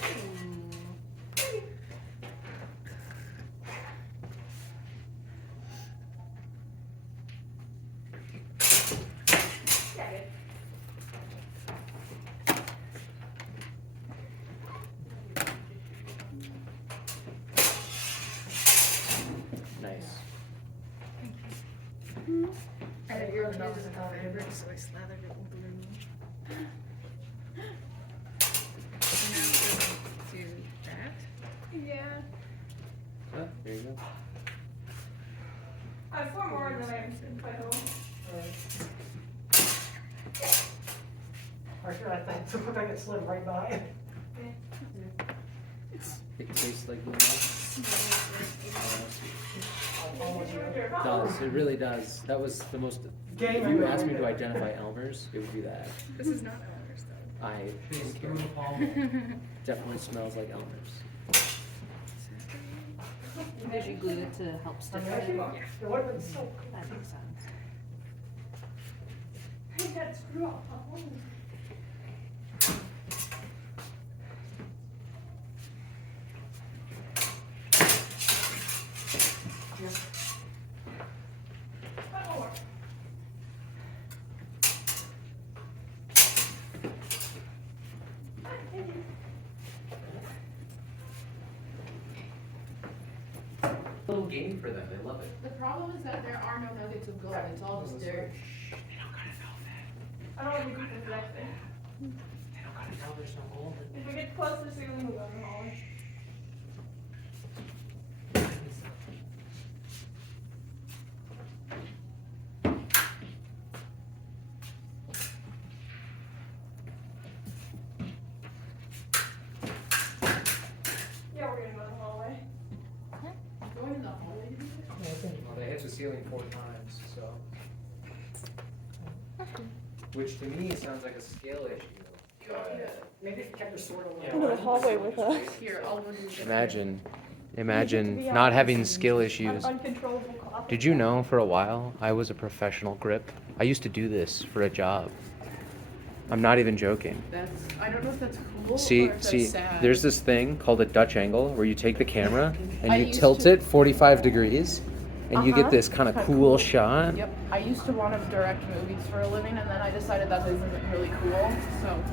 Nice. I didn't use the fabric, so I slathered it with glue. So now we're going to do that. Yeah. Ah, there you go. I have 4 more and then I have to fight home. I sure I think it looked like it slid right by. It tastes like lemon. I'll follow you. It does. It really does. That was the most. Game If you over. asked me to identify Elmer's, it would be that. This is not Elmer's though. I didn't care. Definitely smells like Elmer's. Did you glue it to help I stick mean, it? it would have been so cool. That makes sense. Hey, Dad, screw off. A little game for them. They love it. The problem is that there are no nuggets of gold. It's all just dirt. I don't want to be people flexing. They don't gotta know there's no gold. If we get close to the ceiling, we'll go in the hallway. Yeah, we're gonna go in the hallway. Going in the hallway to do this? Well, they hit the ceiling 4 times, so. Which to me sounds like a skill issue. Maybe if you kept your sword away. Into the hallway with us. Here, I'll go do this. Imagine not having skill issues. Uncontrollable cough. Did you know for a while I was a professional grip? I used to do this for a job. I'm not even joking. That's, I don't know if that's cool See, or if see, that's sad. there's this thing called a Dutch angle where you take the camera and I you used tilt to- it 45 degrees and you get this kind of cool shot. Yep, I used to want to direct movies for a living, and then I decided that isn't really cool, so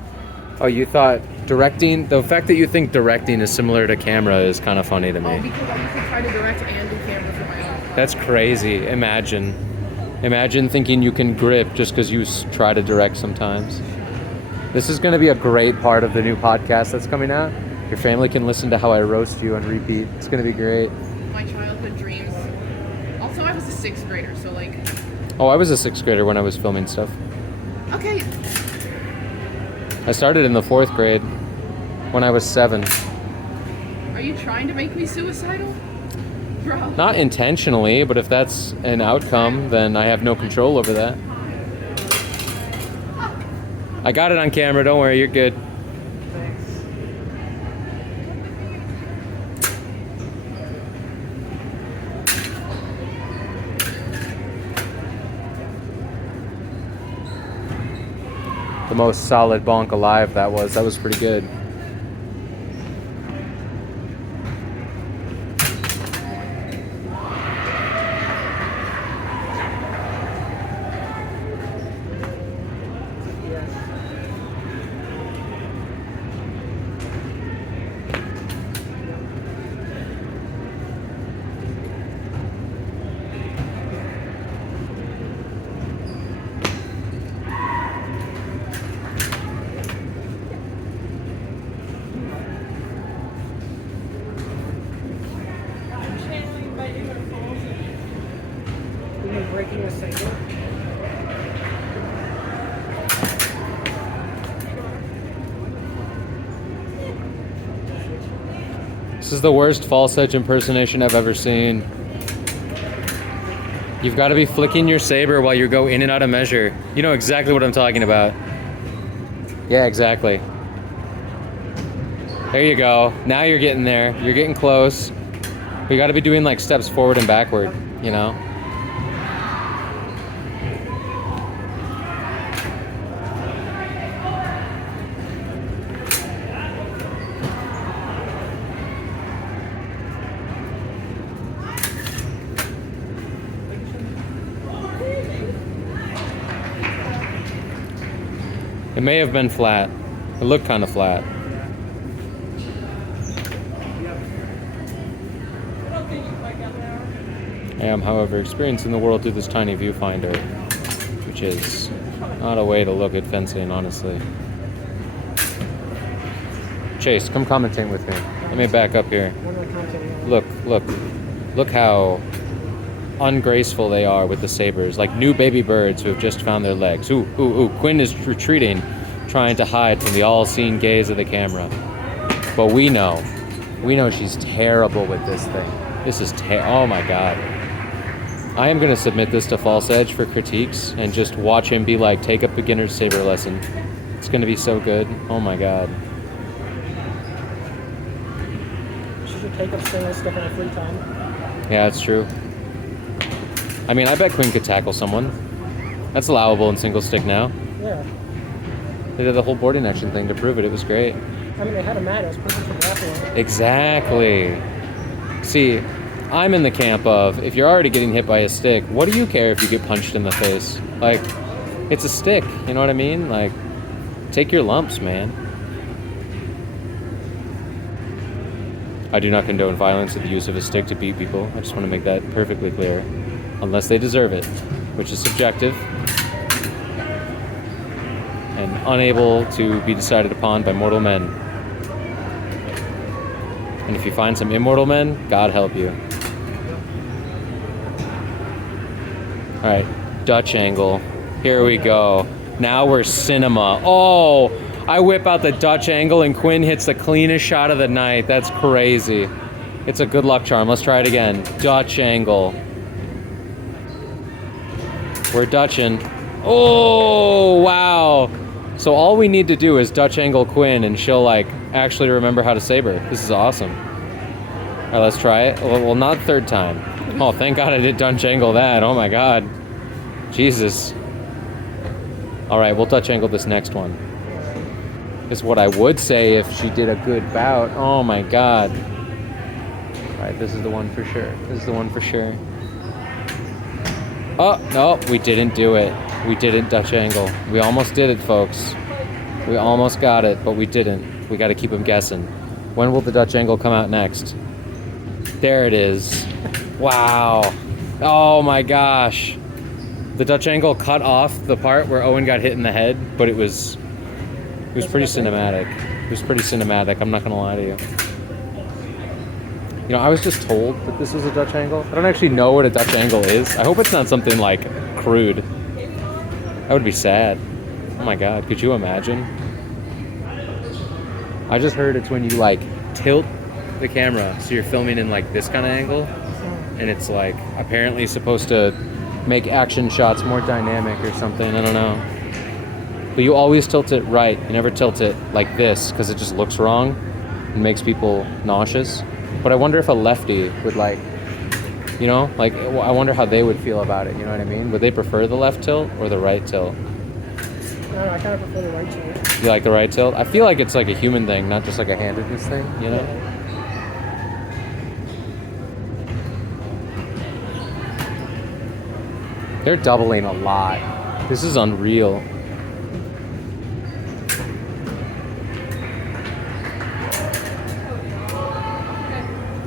Oh, you thought directing, the fact that you think directing is similar to camera is kind of funny to Oh, me. because I used to try to direct and do camera for my own. That's crazy. Imagine thinking you can grip just because you try to direct sometimes. This is going to be a great part of the new podcast that's coming out. Your family can listen to how I roast you on repeat. It's going to be great. My childhood dreams. Also, I was a 6th grader, so like. Oh, I was a 6th grader when I was filming stuff. Okay. I started in the 4th grade when I was 7. Are you trying to make me suicidal? Bro. Not intentionally, but if that's an outcome, then I have no control over that. I got it on camera, don't worry, you're good. The most solid bonk alive that was pretty good. Breaking a single. This is the worst false edge impersonation I've ever seen. You've got to be flicking your saber while you go in and out of measure. You know exactly what I'm talking about. Yeah, exactly. There you go. Now you're getting there. You're getting close. We got to be doing like steps forward and backward, you know? It may have been flat. It looked kind of flat. I am, however, experiencing the world through this tiny viewfinder, which is not a way to look at fencing, honestly. Chase, come commentate with me. Let me back up here. Look how ungraceful they are with the sabers, like new baby birds who have just found their legs. Ooh, Quinn is retreating, trying to hide from the all-seeing gaze of the camera. But we know she's terrible with this thing. This is oh my god. I am gonna submit this to False Edge for critiques and just watch him be like, take a beginner's saber lesson. It's gonna be so good. Oh my god. She should take up single stuff in her free time. Yeah, it's true. I mean, I bet Quinn could tackle someone. That's allowable in single stick now. Yeah. They did the whole boarding action thing to prove it. It was great. I mean, they had a mat. It was perfect for grappling. Exactly. See, I'm in the camp of, if you're already getting hit by a stick, what do you care if you get punched in the face? Like, it's a stick, you know what I mean? Like, take your lumps, man. I do not condone violence or the use of a stick to beat people. I just want to make that perfectly clear. Unless they deserve it, which is subjective and unable to be decided upon by mortal men. And if you find some immortal men, God help you. Alright, Dutch angle. Here we go. Now we're cinema. Oh, I whip out the Dutch angle and Quinn hits the cleanest shot of the night. That's crazy. It's a good luck charm. Let's try it again. Dutch angle. We're Dutching. Oh, wow. So all we need to do is Dutch angle Quinn and she'll like actually remember how to saber. This is awesome. All right, let's try it. Well, not third time. Oh, thank God I did Dutch angle that. Oh my God. Jesus. All right, we'll Dutch angle this next one. Is what I would say if she did a good bout. Oh my God. All right, this is the one for sure. This is the one for sure. Oh, no, we didn't do it. We didn't Dutch angle. We almost did it, folks. We almost got it, but we didn't. We got to keep him guessing. When will the Dutch angle come out next? There it is. Wow. Oh my gosh. The Dutch angle cut off the part where Owen got hit in the head, but it was pretty cinematic. It was pretty cinematic, I'm not gonna lie to you. You know, I was just told that this was a Dutch angle. I don't actually know what a Dutch angle is. I hope it's not something like crude. That would be sad. Oh my god, could you imagine? I just heard it's when you like tilt the camera so you're filming in like this kind of angle, and it's like apparently supposed to make action shots more dynamic or something. I don't know. But you always tilt it right. You never tilt it like this because it just looks wrong and makes people nauseous. But I wonder if a lefty would like, you know, like I wonder how they would feel about it. You know what I mean? Would they prefer the left tilt or the right tilt? I don't know, I kind of prefer the right tilt. You like the right tilt? I feel like it's like a human thing, not just like a handedness thing, you know? They're doubling a lot. This is unreal.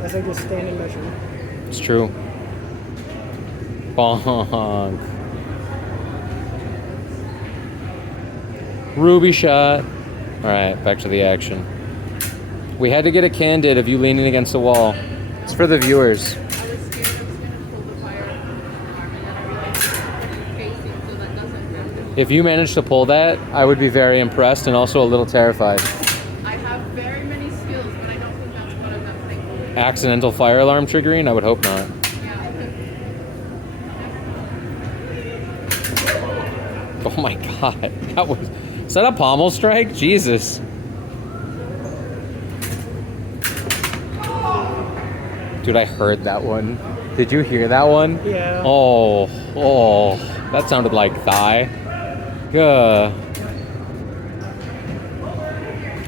That's like the standing measure. It's true. Bonk. Ruby shot. Alright, back to the action. We had to get a candid of you leaning against the wall. It's for the viewers. I was scared I was gonna pull the fire arm, and then I realized I'm facing, so that doesn't happen. If you managed to pull that, I would be very impressed and also a little terrified. I have very many skills, but I don't think that's one of them. Thankfully. Accidental fire alarm triggering? I would hope not. Oh my god. That was... Is that a pommel strike? Jesus. Dude, I heard that one. Did you hear that one? Yeah. Oh, that sounded like thigh.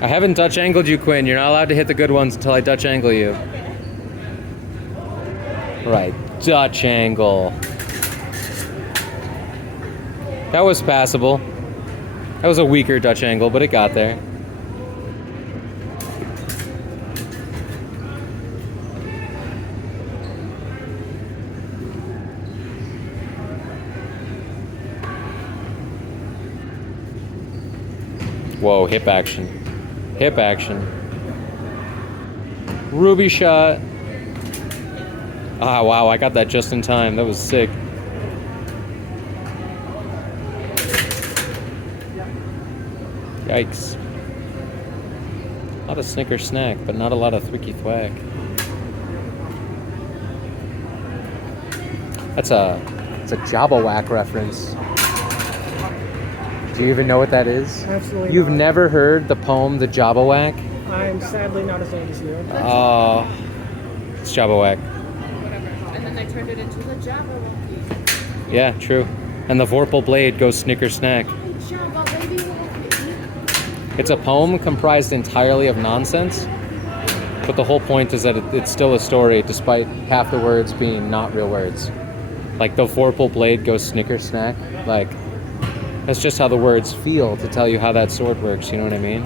I haven't Dutch angled you, Quinn. You're not allowed to hit the good ones until I Dutch angle you. Right, Dutch angle. That was passable. That was a weaker Dutch angle, but it got there. Whoa, hip action. Hip action. Ruby shot. Ah, wow, I got that just in time. That was sick. Yikes. A lot of snicker snack, but not a lot of thwicky thwack. It's a Jabba Whack reference. Do you even know what that is? Absolutely You've not. never heard the poem The Jabba Whack? I'm sadly not as old as you. Oh, it's Jabba Whack. Whatever. And then they turned it into the Jabba Wonky. Yeah, true. And the Vorpal blade goes snicker snack. Jabba baby Wonky. It's a poem comprised entirely of nonsense, but the whole point is that it's still a story despite half the words being not real words. Like the Vorpal blade goes snicker snack. Like, that's just how the words feel to tell you how that sword works, you know what I mean?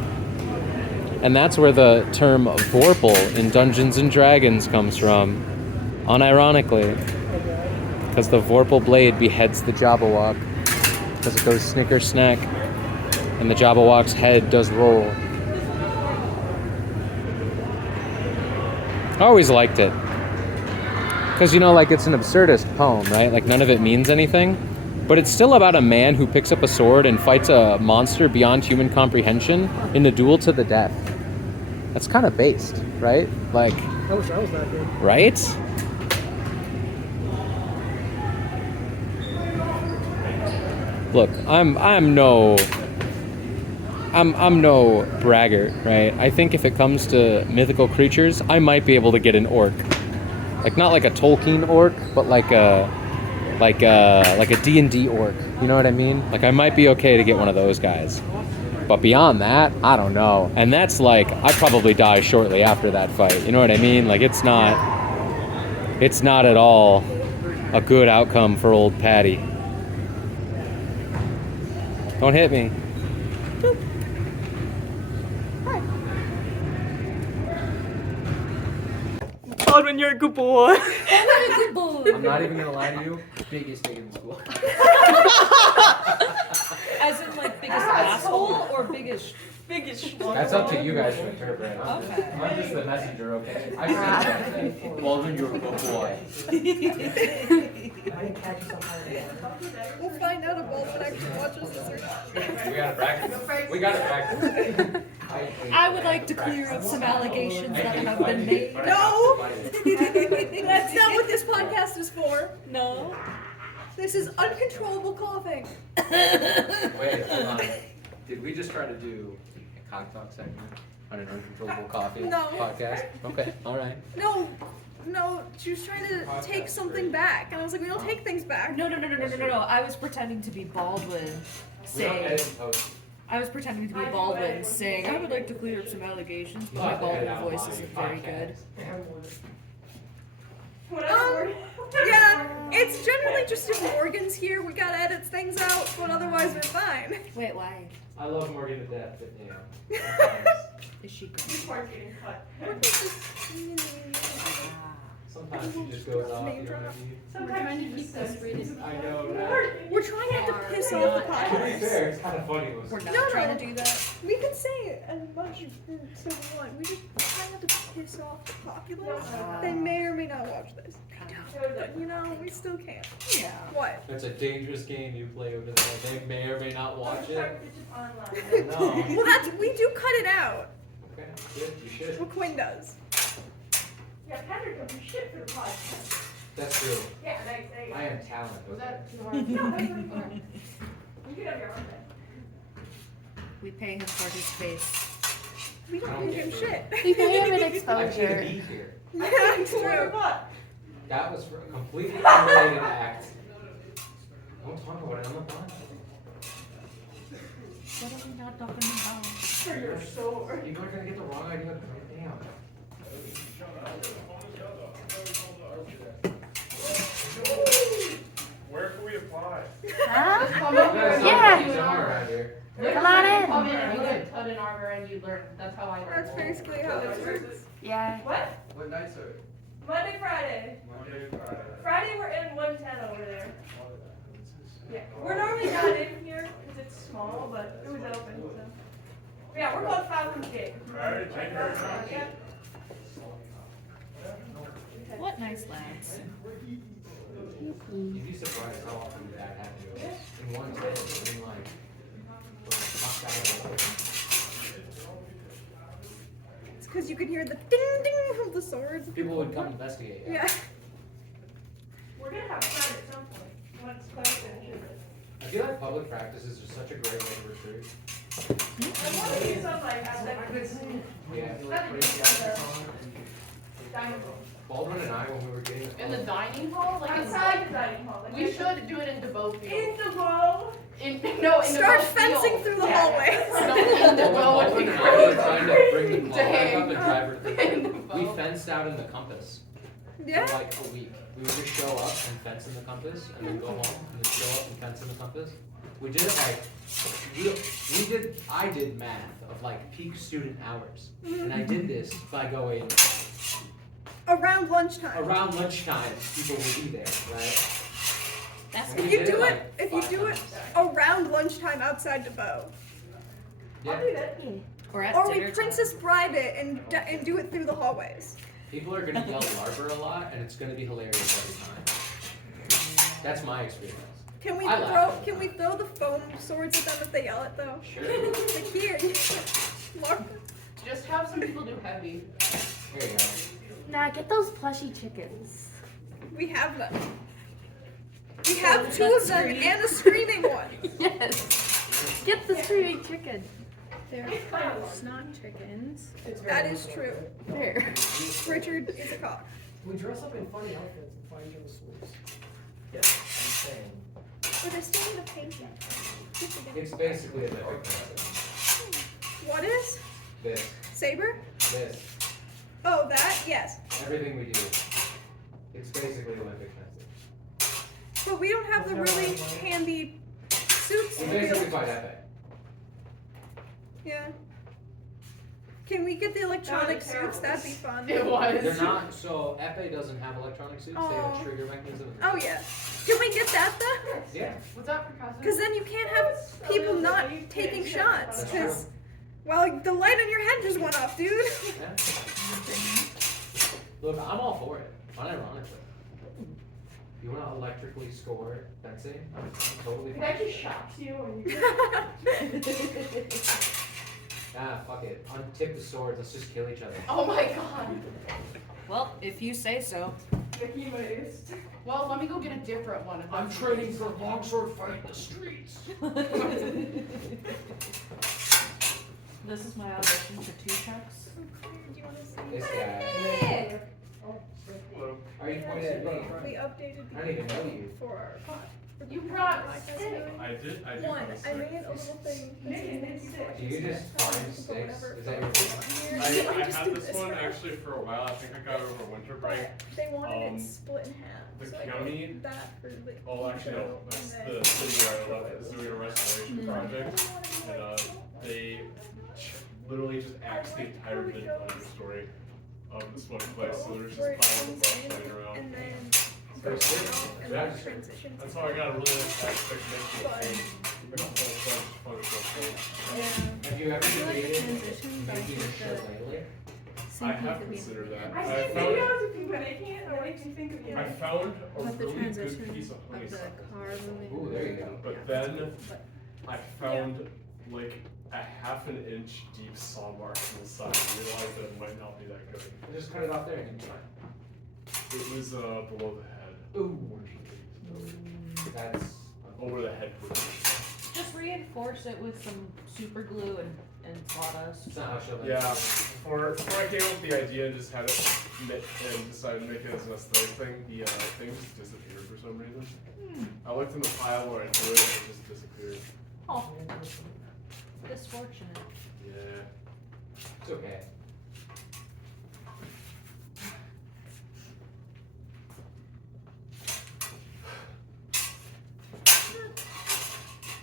And that's where the term Vorpal in Dungeons and Dragons comes from, unironically. Because the Vorpal blade beheads the Jabberwock, because it goes snicker snack, and the Jabberwock's head does roll. I always liked it. Because, you know, like, it's an absurdist poem, right? Like, none of it means anything. But it's still about a man who picks up a sword and fights a monster beyond human comprehension in a duel to the death. That's kind of based, right? Like, I wish I was that good. right? Look, I'm no braggart, right? I think if it comes to mythical creatures, I might be able to get an orc. Like, not like a Tolkien orc, but like a D&D orc. You know what I mean? Like, I might be okay to get one of those guys. But beyond that, I don't know. And that's like, I probably die shortly after that fight. You know what I mean? Like, it's not at all a good outcome for old Patty. Don't hit me. Baldwin, you're a good boy. I'm not even gonna lie to you. Biggest dick in school. As in like biggest asshole or biggest? Biggest. That's up to you guys to interpret. Okay. I'm just the messenger, okay? I said Baldwin, you're a good boy. I didn't catch something. We'll find out if Baldwin actually watches this or not. We gotta practice. We gotta practice. I would like to clear up some allegations that have been made. No! That's not what this podcast is for. No. This is uncontrollable coughing. Wait, hold on. Did we just try to do a cock talk segment on an uncontrollable coffee No. podcast? Okay, alright. No, she was trying to take something back, and I was like, we don't take things back. No. I was pretending to be Baldwin We don't saying. edit and post. I was pretending to be Baldwin saying I would like to clear up some allegations, but my Baldwin voice isn't very good. Yeah, it's generally just if Morgan's here, we gotta edit things out, but otherwise we're fine. Wait, why? I love Morgan to death, but you know. Is she gone? Sometimes she just goes off, you know what I mean? Sometimes you keep those reading. I know, right? We're trying not to piss off the To be podcast. fair, it's kind of funny. We're Listen. not No, trying no. to do that. We can say it as much in Civil One. We just try not to piss off the populace. They may or may not watch this. But you know, we still can't. Yeah. What? It's a dangerous game you play over there. They may or may not watch it. No. Well, we do cut it out. Okay, good, you should. What Quinn does. Yeah, Patrick don't do shit for the podcast. That's true. Yeah, there you go. I am talent. Was Okay? that too hard? No, that's really fun. You can have your own thing. We pay him for his face. We don't do him shit. We pay him an I should exposure. be here. Yeah, it's true. That was a completely unrelated act. Don't talk about it on the podcast. What are we not talking about? For your sword. People are gonna get the wrong idea. Damn. Where can we apply? Huh? Come over and Yeah. you do an Somewhere armor. around here. Come on in. Come in and you get cut an armor and you learn. That's how I learned. That's basically how it works. Yeah. What? What nights are it? Monday, Friday. Monday, Friday. Friday we're in 110 over there. Yeah. We're normally not in here because it's small, but it was open. So. Yeah, we're going Falcon gig. Alright, thank you very much. Yeah. What nice lads. You'd be surprised how often that happens. In one day, I mean, like, knocked out of It's because you can hear the ding ding of the swords. the People would come investigate. Yeah. We're gonna have fun at some point. Once class finishes. I feel like public practices are such a great way to recruit. I want to do some like athletics. Yeah. Dining hall. Baldwin and I, when we were getting In the dining hall, like Outside the dining hall. like We I said. should do it in DeVoe In Field. the bow. No, in Start DeVoe fencing Field. through the Yeah. hallways. No, in DeVoe would Baldwin be and I were great. trying to bring the ball back Dang. up and drive her In through. We DeVoe. fenced out in the compass Yeah. for like a week. We would just show up and fence in the compass, and then go home, and then show up and fence in the compass. We did it like, I did math of like peak student hours. And I did this by going, Around lunchtime. around lunchtime, people will be there, right? That's We If you did do like it, if you 5 do it times. around lunchtime outside the bow, Yeah, I'll do that. or at Or we dinner time. princess bride it and do it through the hallways. people are gonna yell larper a lot, and it's gonna be hilarious every time. That's my experience. Can we I laugh. throw the foam swords at them if they yell it though? Sure. Like here, Mark. Just have some people do heavy. Here you go. Nah, get those plushy chickens. We have them. We have two of them and a screaming one. Yes. Get the screaming chicken. They're snot chickens. That is true. There. Richard is a cock. We dress up in funny outfits and find each other's swords. Yeah, I'm saying. But I still need a paint yet. It's basically a different person. What is? This, Saber? this, Oh, that? Yes. everything we do. It's basically Olympic fencing. But we don't have the really handy suits. We to basically be- fight epic. Yeah. Can we get the electronic suits? That'd be fun. It was. They're not, so Epe doesn't have electronic suits, they have Oh. a trigger mechanism. Oh yeah. Can we get that though? Yeah, What's up, Professor? Because then you can't have people not taking shots. Because, well, the light on your head just went off, dude. yeah. Look, I'm all for it, unironically. You wanna electrically score fencing? I'm totally It fine. actually shocks you when you. Ah, fuck it, untip the swords, let's just kill each other. Oh my god. Well, if you say so. The hematist. Well, let me go get a different one. if I'm that's training okay. for a longsword fight in the streets. This is my audition for 2 checks. This guy. Hey! Hello. Are you pointing at me? We updated I don't even know you. for our pod. You brought I did One, have a I stick. made a little thing. Do you just find sticks? Is that your thing? I had this one actually for a while. I think I got it over winter break. They wanted Um, it split in half. the so I county- did that for the. Oh, actually, no. That's and the then- city where I live is doing a restoration project. And they literally just axed the entire mid-under story of this one place. So there's just piles of bugs laying around. And then. Very sick. And Yeah. then transition. That's how I got a really nice aspect making a thing. Like a whole bunch of fun. Yeah. Have you ever feel like the debated transition making a by shit lately? I have considered that. I I see found, videos of people making it, and it makes me think of you. I found a But the really good transition piece of of the honeysuckle. car moving. Ooh, there you go. But then I found like a half an inch deep saw mark in the side and realized that it might not be that good. Just cut it off there and it's fine. It was below the head. Ooh. That's. Over the head. Just reinforce it with some super glue and sawdust. It's not how she'll make Yeah. it. Before I came up with the idea and just had it knit and decided to make it as an aesthetic thing, the thing just disappeared for some reason. I looked in the pile where I threw it and it just disappeared. Oh, misfortunate. Yeah. It's okay.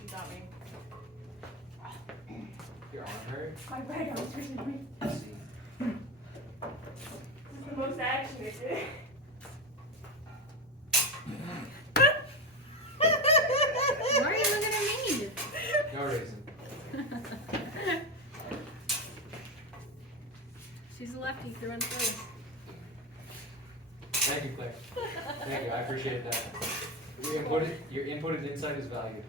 You got me. Your arm hurt? My right arm's hurting me. I see. This is the most action it did. Why are you looking at me? No reason. She's a lefty through and through. Thank you, Claire. Thank you, I appreciate that. Your input and insight is valued.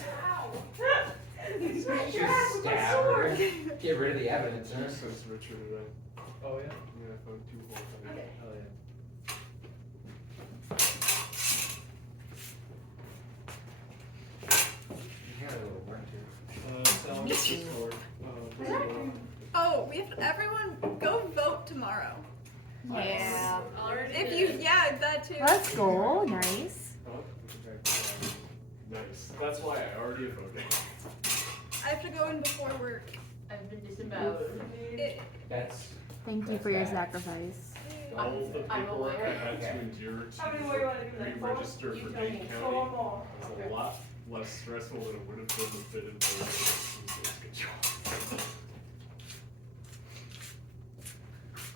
Ow! Just Smash your ass with my stab her. sword! Get rid of the evidence, huh? Just since Richard today. Oh yeah? Yeah, I found 2 holes in it. Oh yeah. You got a little work here. Sal, what's the score? Oh, we have everyone go vote tomorrow. Yeah. If you, yeah, that too. Let's go. Nice. Nice. That's why I already voted. I have to go in before work. I've been disemboweled. That's. Thank you That's for your bad. sacrifice. All the I'm paperwork I aware. had to Okay. endure How many to more you want to do? Like 4? re-register You for tell Dane me. County 4 more. was a lot less stressful than it would have been if it had been good job.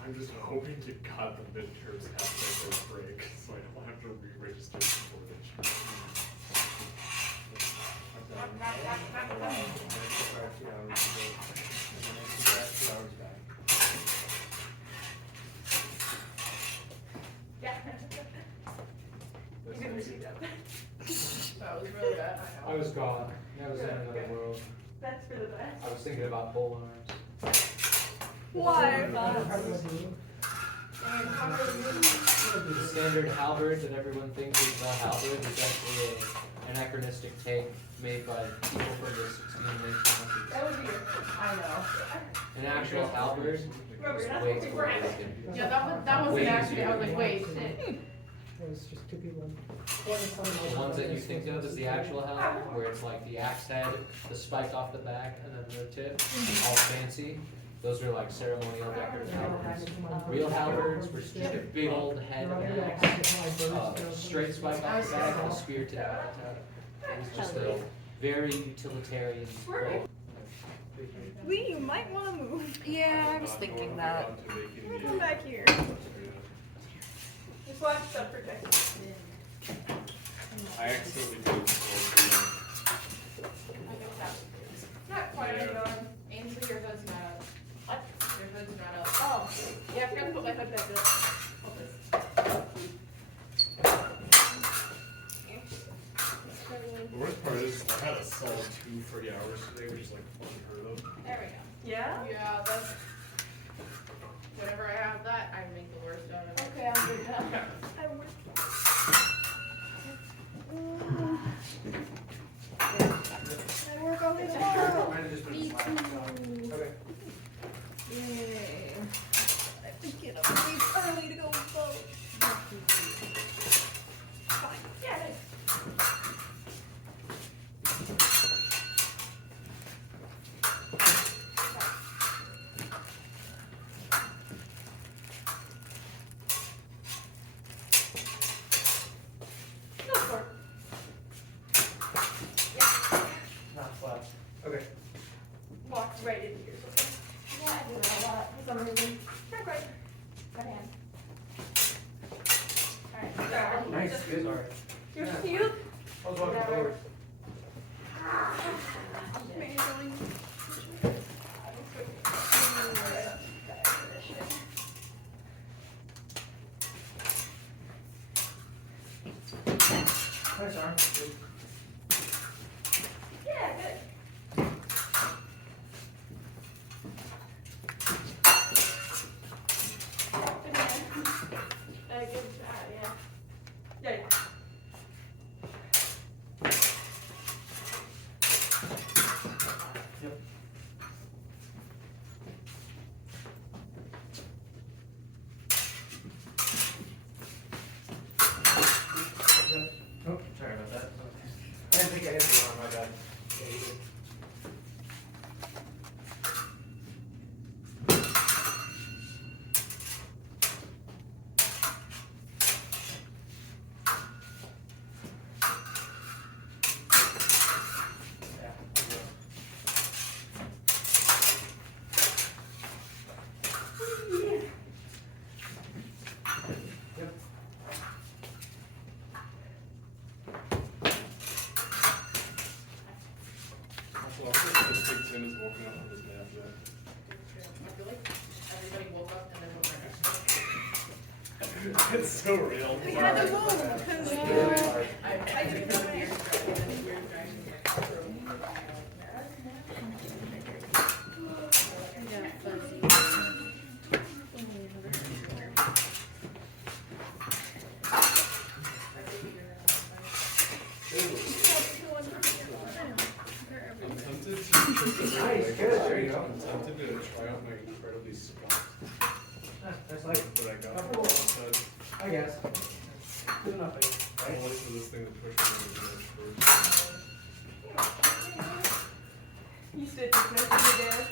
I'm just hoping to God the midterms have their break, so I don't have to re-register before the term. Yeah. You didn't receive that. That was really bad, I I know. was gone. That was the end of the world. That's for the best. I was thinking about pole arms. Why? The standard halberd that everyone thinks is the halberd is actually an anachronistic take made by people from the 16 and 1800s. That would be your. I know. An actual halberd Remember, is you're not way supposed to too be right. broken. Yeah, that was Wait, an accident. I was like, wait, shit. It's just 2 people. The ones that you think of is the actual halberd, where it's like the axe head, the spike off the back, and then the tip, all fancy. Those are like ceremonial decorative halberds. Real halberds were just a big old head of an axe, straight spike off the back, and a spear tip at the top. It was just a very utilitarian. Lee, you might want to move. Yeah, I was thinking that. Come back here. Just watch stuff protect. I accidentally did this Not quite Yeah. done. Ainsley, your hood's not up. What? Your hood's not up. Oh, yeah, I forgot to put my hood back up. Hold this. The worst part is I had a solid 2 free hours today, which is like unheard of. There we go. Yeah? Yeah, that's. Whenever I have that, I make the worst out of it. Okay, I'm good now. I work. I work all day tomorrow. Mine has just been flat, so- Okay. Yay. I have to get up way early to go vote. Fine. Yeah, it is. Go for it. Not flat. Okay. Walked right into yours. Yeah, I do that a lot for some reason. Not quite. Good hand. Alright. Sorry. Nice, good. Sorry. You're Yeah. cute. I was walking forward. Nice arm. Good. Yeah, good. Good hand. Good shot, yeah. Yeah, yeah. Yep. Yep. Oh, sorry about that. I didn't think I hit the arm, my bad. Yeah, you did. Yeah, good job. Yep. Also, I think this big Tim is woken up on his nap yet. I feel like everybody woke up and then went right next to It's so real. We had to move because I do know what you're driving, and you're driving. I'm tempted to Nice, good, there you go. I'm tempted to try out my incredibly soft That's like, that I got from outside. I guess. Good enough, I guess. I don't like for this thing to push me over the edge first. You stood just next to your dad.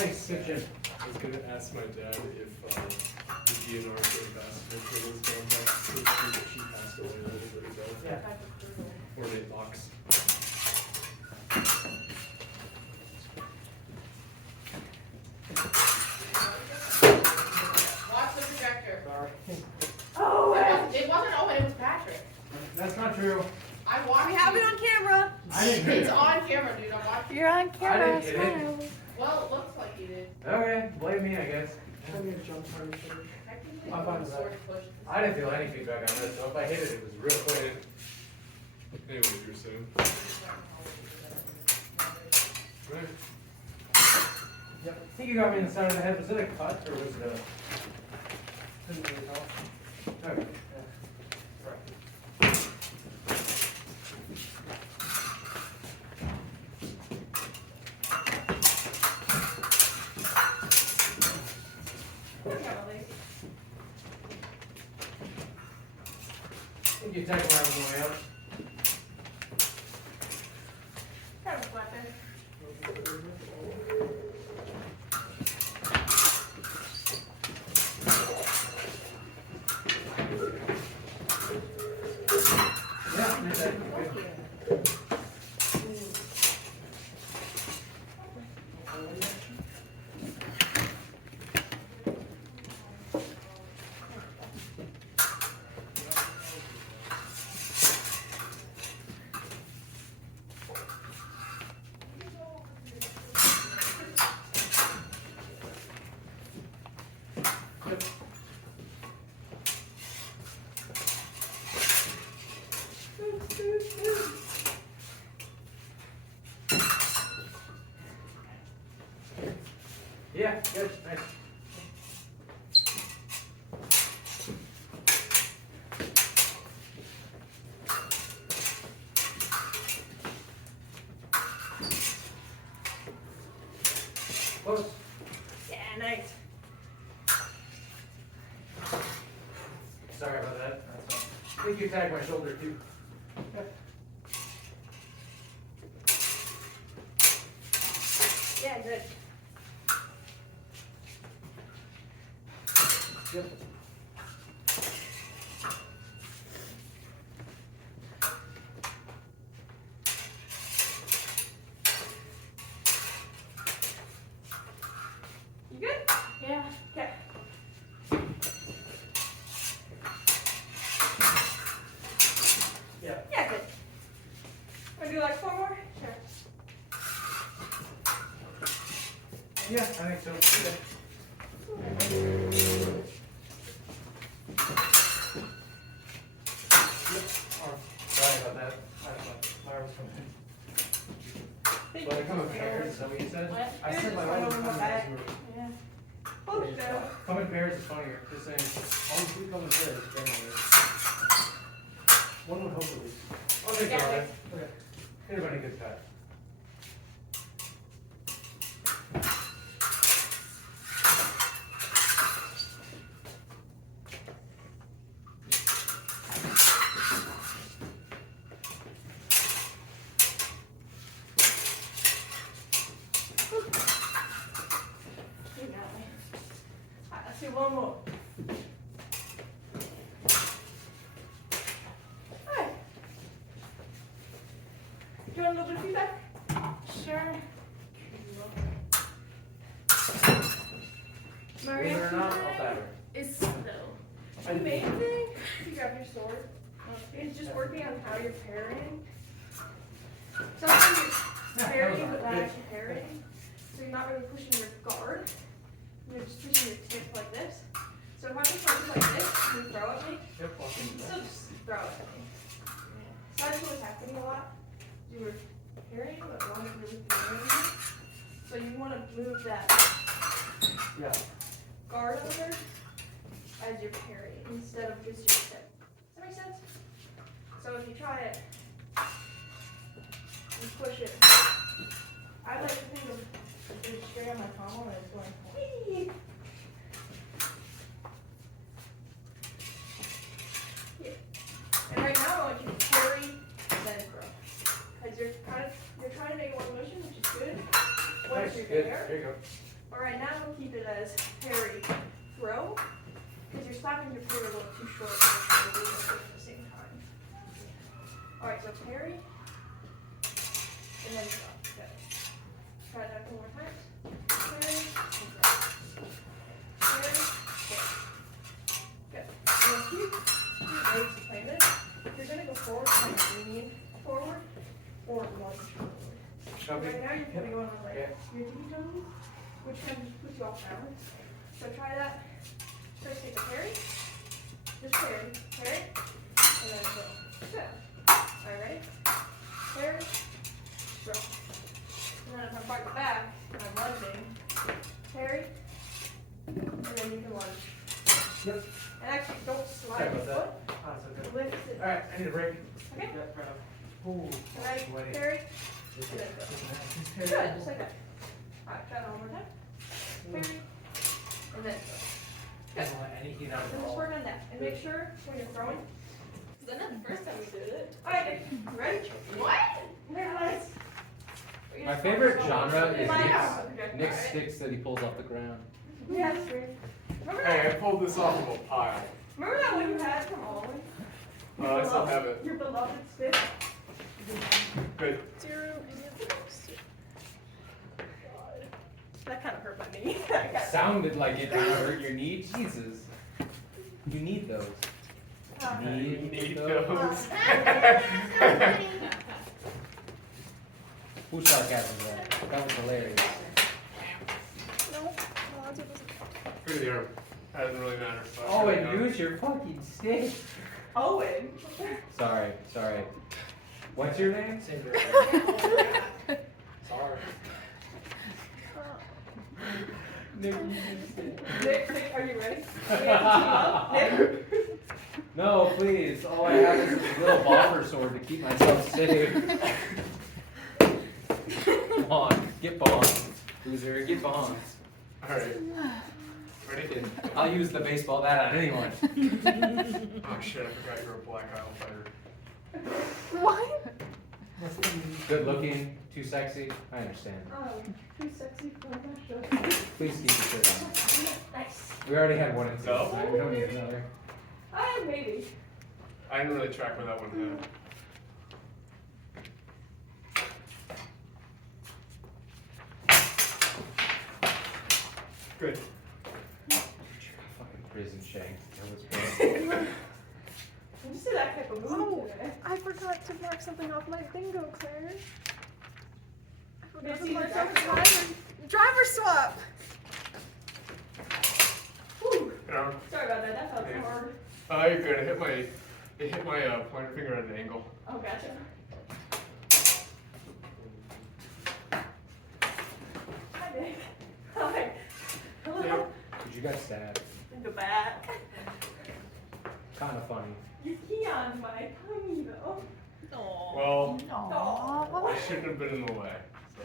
Nice, good shit. I was gonna ask my dad if the DNR ambassador for this contract could see that she passed away a little bit ago. Yeah. Or Nate Locks. Watch the projector. Sorry. Oh, It wasn't Owen, it was Patrick. That's not true. I watched we have you. it on camera. I didn't hit It's it. on camera, dude, I watched you. You're on camera. didn't get it. Smile. Well, it looks like you did. Okay, blame me, I guess. Technically, I'm fine with sort that. of pushed. I didn't feel any feedback on this, so if I hit it, it was real quick. Anyway, you're saying. Right. Yep. I think you got me in the side of the head. Was it a cut or was it a? Couldn't really tell. Okay. Yeah. Right. I think you take one on the way out. kind of flat there. Yeah, good. Good, nice. Close. Yeah, nice. Sorry about that. That's all. I think you tagged my shoulder too. Yeah, good. Yep. You good? Yeah. Okay. Yeah. Yeah, good. Wanna do like 4 more? Sure. Yeah, I think so. Yeah. Yep. Oh, sorry about that. My arm was coming in. But I come in pairs, is that what you said? What? I said my Just arm was one over my coming back. in. Yeah. Both go. Come in pairs is funnier. Just saying. All three come in pairs. Generally. One would hope at least. I'll take care of it. Okay. Anybody gets that. You got me. Alright, let's do one more. Alright. Do you want a little bit of feedback? Sure. Believe it or not, I'll stab her. Is slow. The main thing, if you grab your sword, is just working on how you're parrying. Sometimes you're parrying without actually parrying, so you're not really pushing your guard. You're just pushing your tip like this. So if I just punch you like this, and you throw at me, Yep, you walking can still just throw it at me. So that's what's happening a lot. You were parrying, but one is really parrying. So you want to move that Yeah. guard over as you're parrying instead of just your tip. Does that make sense? So if you try it, you push it. I like to think of it straight on my pommel and it's going whee. Yeah. And right now I want you to parry then throw. Because you're trying to make it one motion, which is good. Once Nice, you're good. there. There you go. But right now we'll keep it as parry throw. Because you're stopping your parry a little too short and you're trying to do it at the same time. Alright, so parry. And then throw. Good. Try that one more time. Parry. And throw. Parry. Good. Good. And then keep your legs planted. If you're going to go forward, kind of lean forward or lunge forward. Chubby. Right now you're putting on like Yeah. your tippy toes, which kind of just puts you off balance. So try that. First take a parry. Just parry. Parry. And then throw. Good. Alright, ready? Parry. Throw. And then if I'm farting back and I'm lunging, parry. And then you can lunge. Yep. And actually don't slide Sorry your about foot. that. Oh, it's okay. Lift it. Alright, I need a break. Okay? Yep, right up. Ooh. Ready? Sweaty. Parry. And then throw. Good, just like that. Alright, try that one more time. Parry. And then throw. Doesn't let any heat out And at just all. work on that. And make sure when you're throwing. Isn't that the first time we did it? Alright, ready? What? Very nice. My favorite genre is Yeah. Nick's sticks that he pulls off the ground. Yes, great. Remember Hey, I that? pulled this off of a pile. Remember that one you had from Alwyn? I still have it. Your beloved stick? Good. That kind of hurt my knee. Sounded like it didn't hurt your knee. Jesus. You need those. Need those. those. Whose sarcasm was that? That was hilarious. No, Good the arm. Doesn't really matter. So Oh, and use your fucking stick. Owen. Sorry. What's your name? Same here. Sorry. Nick, you just said. Nick, are you ready? We have to team up. Nick? No, please. All I have is this little boffer sword to keep myself safe. Come on, get bombs. Loser, get bombs. Alright. Ready? I'll use the baseball bat on anyone. Oh shit, I forgot you're a Black Isle fighter. What? Good looking, too sexy. I understand. Too sexy for my show. Please keep your shirt on. Nice. We already had one incident. No? Right? We don't need another. Maybe. I didn't really track where that one hit. Good. Fucking prison shank. That was great. Did you see that type of move Oh, today? I forgot to mark something off my bingo, Claire. I forgot to Maybe mark driver off driver swap. Whew. Yeah. Sorry about that. That felt Yeah. hard. You're good. It hit my pointer finger at an angle. Oh, gotcha. Hi, Nick. Hi. Hello. Yeah. Did you guys stab? In the back. Kind of funny. You Keon's my pony, though. Well, Aw. I shouldn't have been in the way. So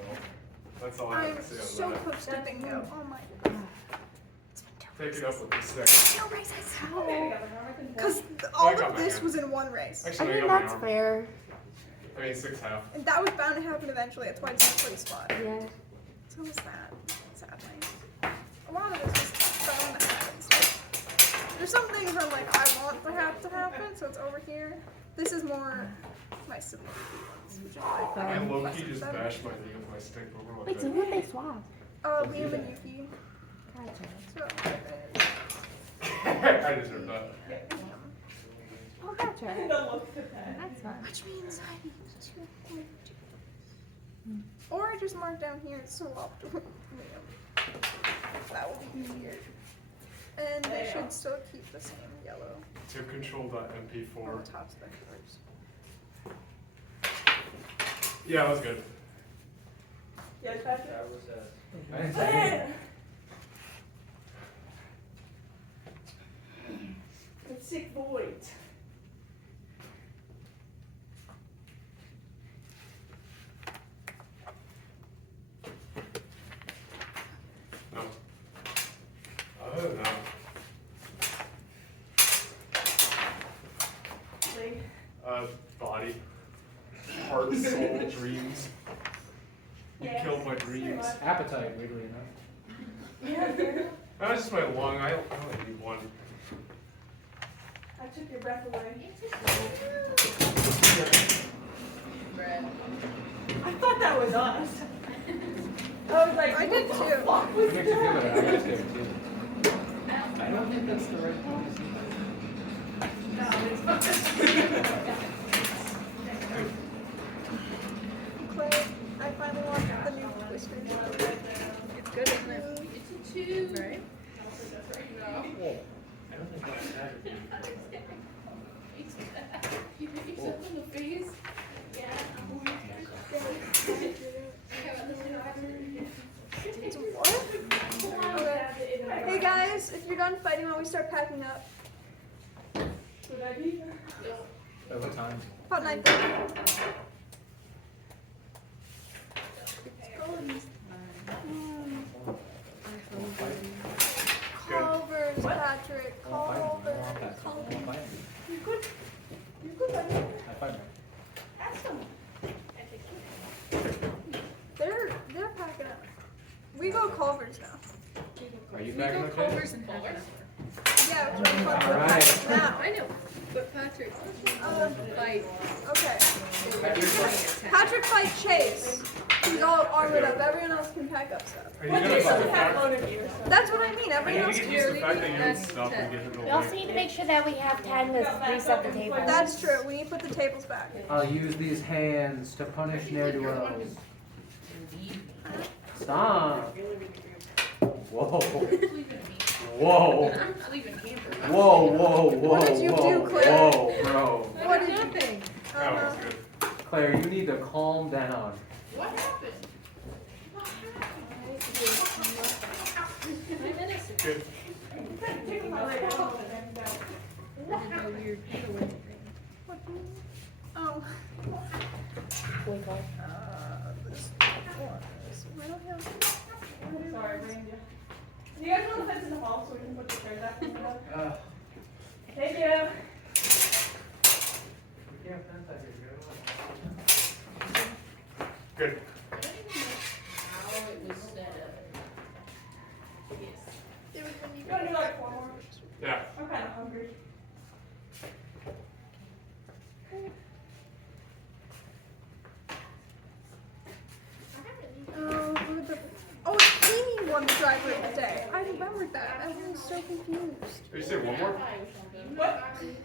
that's all I have I'm to say so on that. close to bingo. Oh my god. Take it up with the second. No races. Okay, we got the normal Because I all got of my this hand. was in one race. Actually, I got my arm. fair. I mean, 6.5. And that was bound to happen eventually. That's why it's in place spot. Yeah. So was that. Sadly. A lot of this was bound to happen. So. There's some things where I'm like, I want to happen, so it's over here. This is more my civil ones, which is why I I'm low-key less just upset. bashed my knee with my stick, but we're Wait, so okay. who'd they swap? Liam and Yuki. Gotcha. So, I deserve that. Oh, gotcha. Don't look at that. That's fine. which means I need to. Or I just mark down here and swap to Liam. That would be easier. And they Yeah. should still keep the same yellow To control.mp4. on the top specters. Yeah, that was good. Yes, Patrick? I didn't say anything. It's sick void. No. Other than that, Leg. body, heart, soul, dreams. You Yeah. killed my dreams. Appetite, weirdly enough. Yeah. That was just my lung. I only need one. I took your breath away. I thought that was us. I was like, I did what too. the fuck was It makes you feel that? better. I got scared too. I don't think that's the right policy. Clay, I finally watched the new Twister. It's good, isn't it? It's a 2. Right? I don't think that's Saturday. You hit yourself in the face? Yeah. What? Okay. Hey guys, if you're done fighting, why don't we start packing up? Would I be? At what time? About 9:30. Culver's, Patrick. I won't fight him. I Culver's. don't want that. I won't fight him. You good? You good, buddy? I fight him. Awesome. They're packing up. We go Culver's now. Are you We back go okay? Culver's and Culver's. Yeah, we're going All Culver's right. now. I know, but Patrick, fight. Okay. Patrick. Patrick fight Chase. He's all armored up. Everyone else can pack up stuff. Are you Well, gonna Jason fight? had one of you, so. That's what I mean. I Everyone need else to can. get used to the fact that you would That's stop and it. get in the We also way. need to make sure that we have time to reset the table. That's true. We need to put the tables back. I'll use these hands to punish ne'er-do-wells. Stop. Whoa. Whoa. I'm leaving hamper. Whoa, whoa, whoa, What did you whoa, do, Claire? whoa, bro. What did you Nothing. That was good. Claire, you need to calm down. What happened? Good. Taking my leg off. Oh. Wake up. This was. I don't have. Sorry, reindeer. Do you guys want to fence in the hall so we can put the chairs back in the middle? Thank you. We can't fence out here, Good. How it was said. You want to do like 4 more? Yeah. I'm kind of hungry. Oh, Amy won the driver of the day. I remembered that. I was so confused. Did you say one more? What?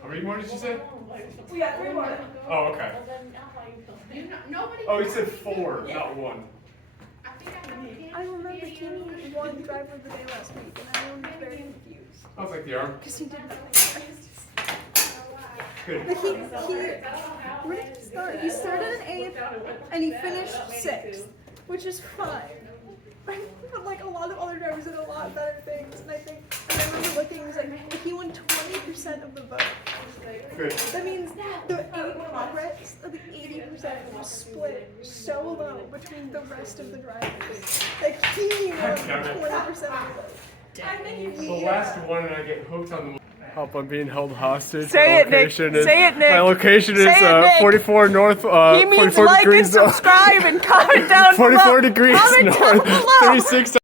How many more did you say? We got 3 more. Oh, okay. Nobody. Oh, you said 4, not 1. I think I know again. I remember Timmy won the driver of the day last week, and everyone was very confused. Sounds like the arm. Because he didn't know. Good. Like where did he start? He started in 8th, and he finished 6th, which is fine. But like a lot of other drivers did a lot better things, and I remember looking, it was like, he won 20% of the vote. Good. That means the rest of the 80% was split so low between the rest of the drivers. Like he won 20% of the vote. The last one, and I get hooked on the. Help! I'm being held hostage. Say it, Nick. Say it, Nick. My location is Say it, Nick. 44 north. He means 44 like and degrees north. subscribe and comment down below. 44 degrees Comment down north. below. 36.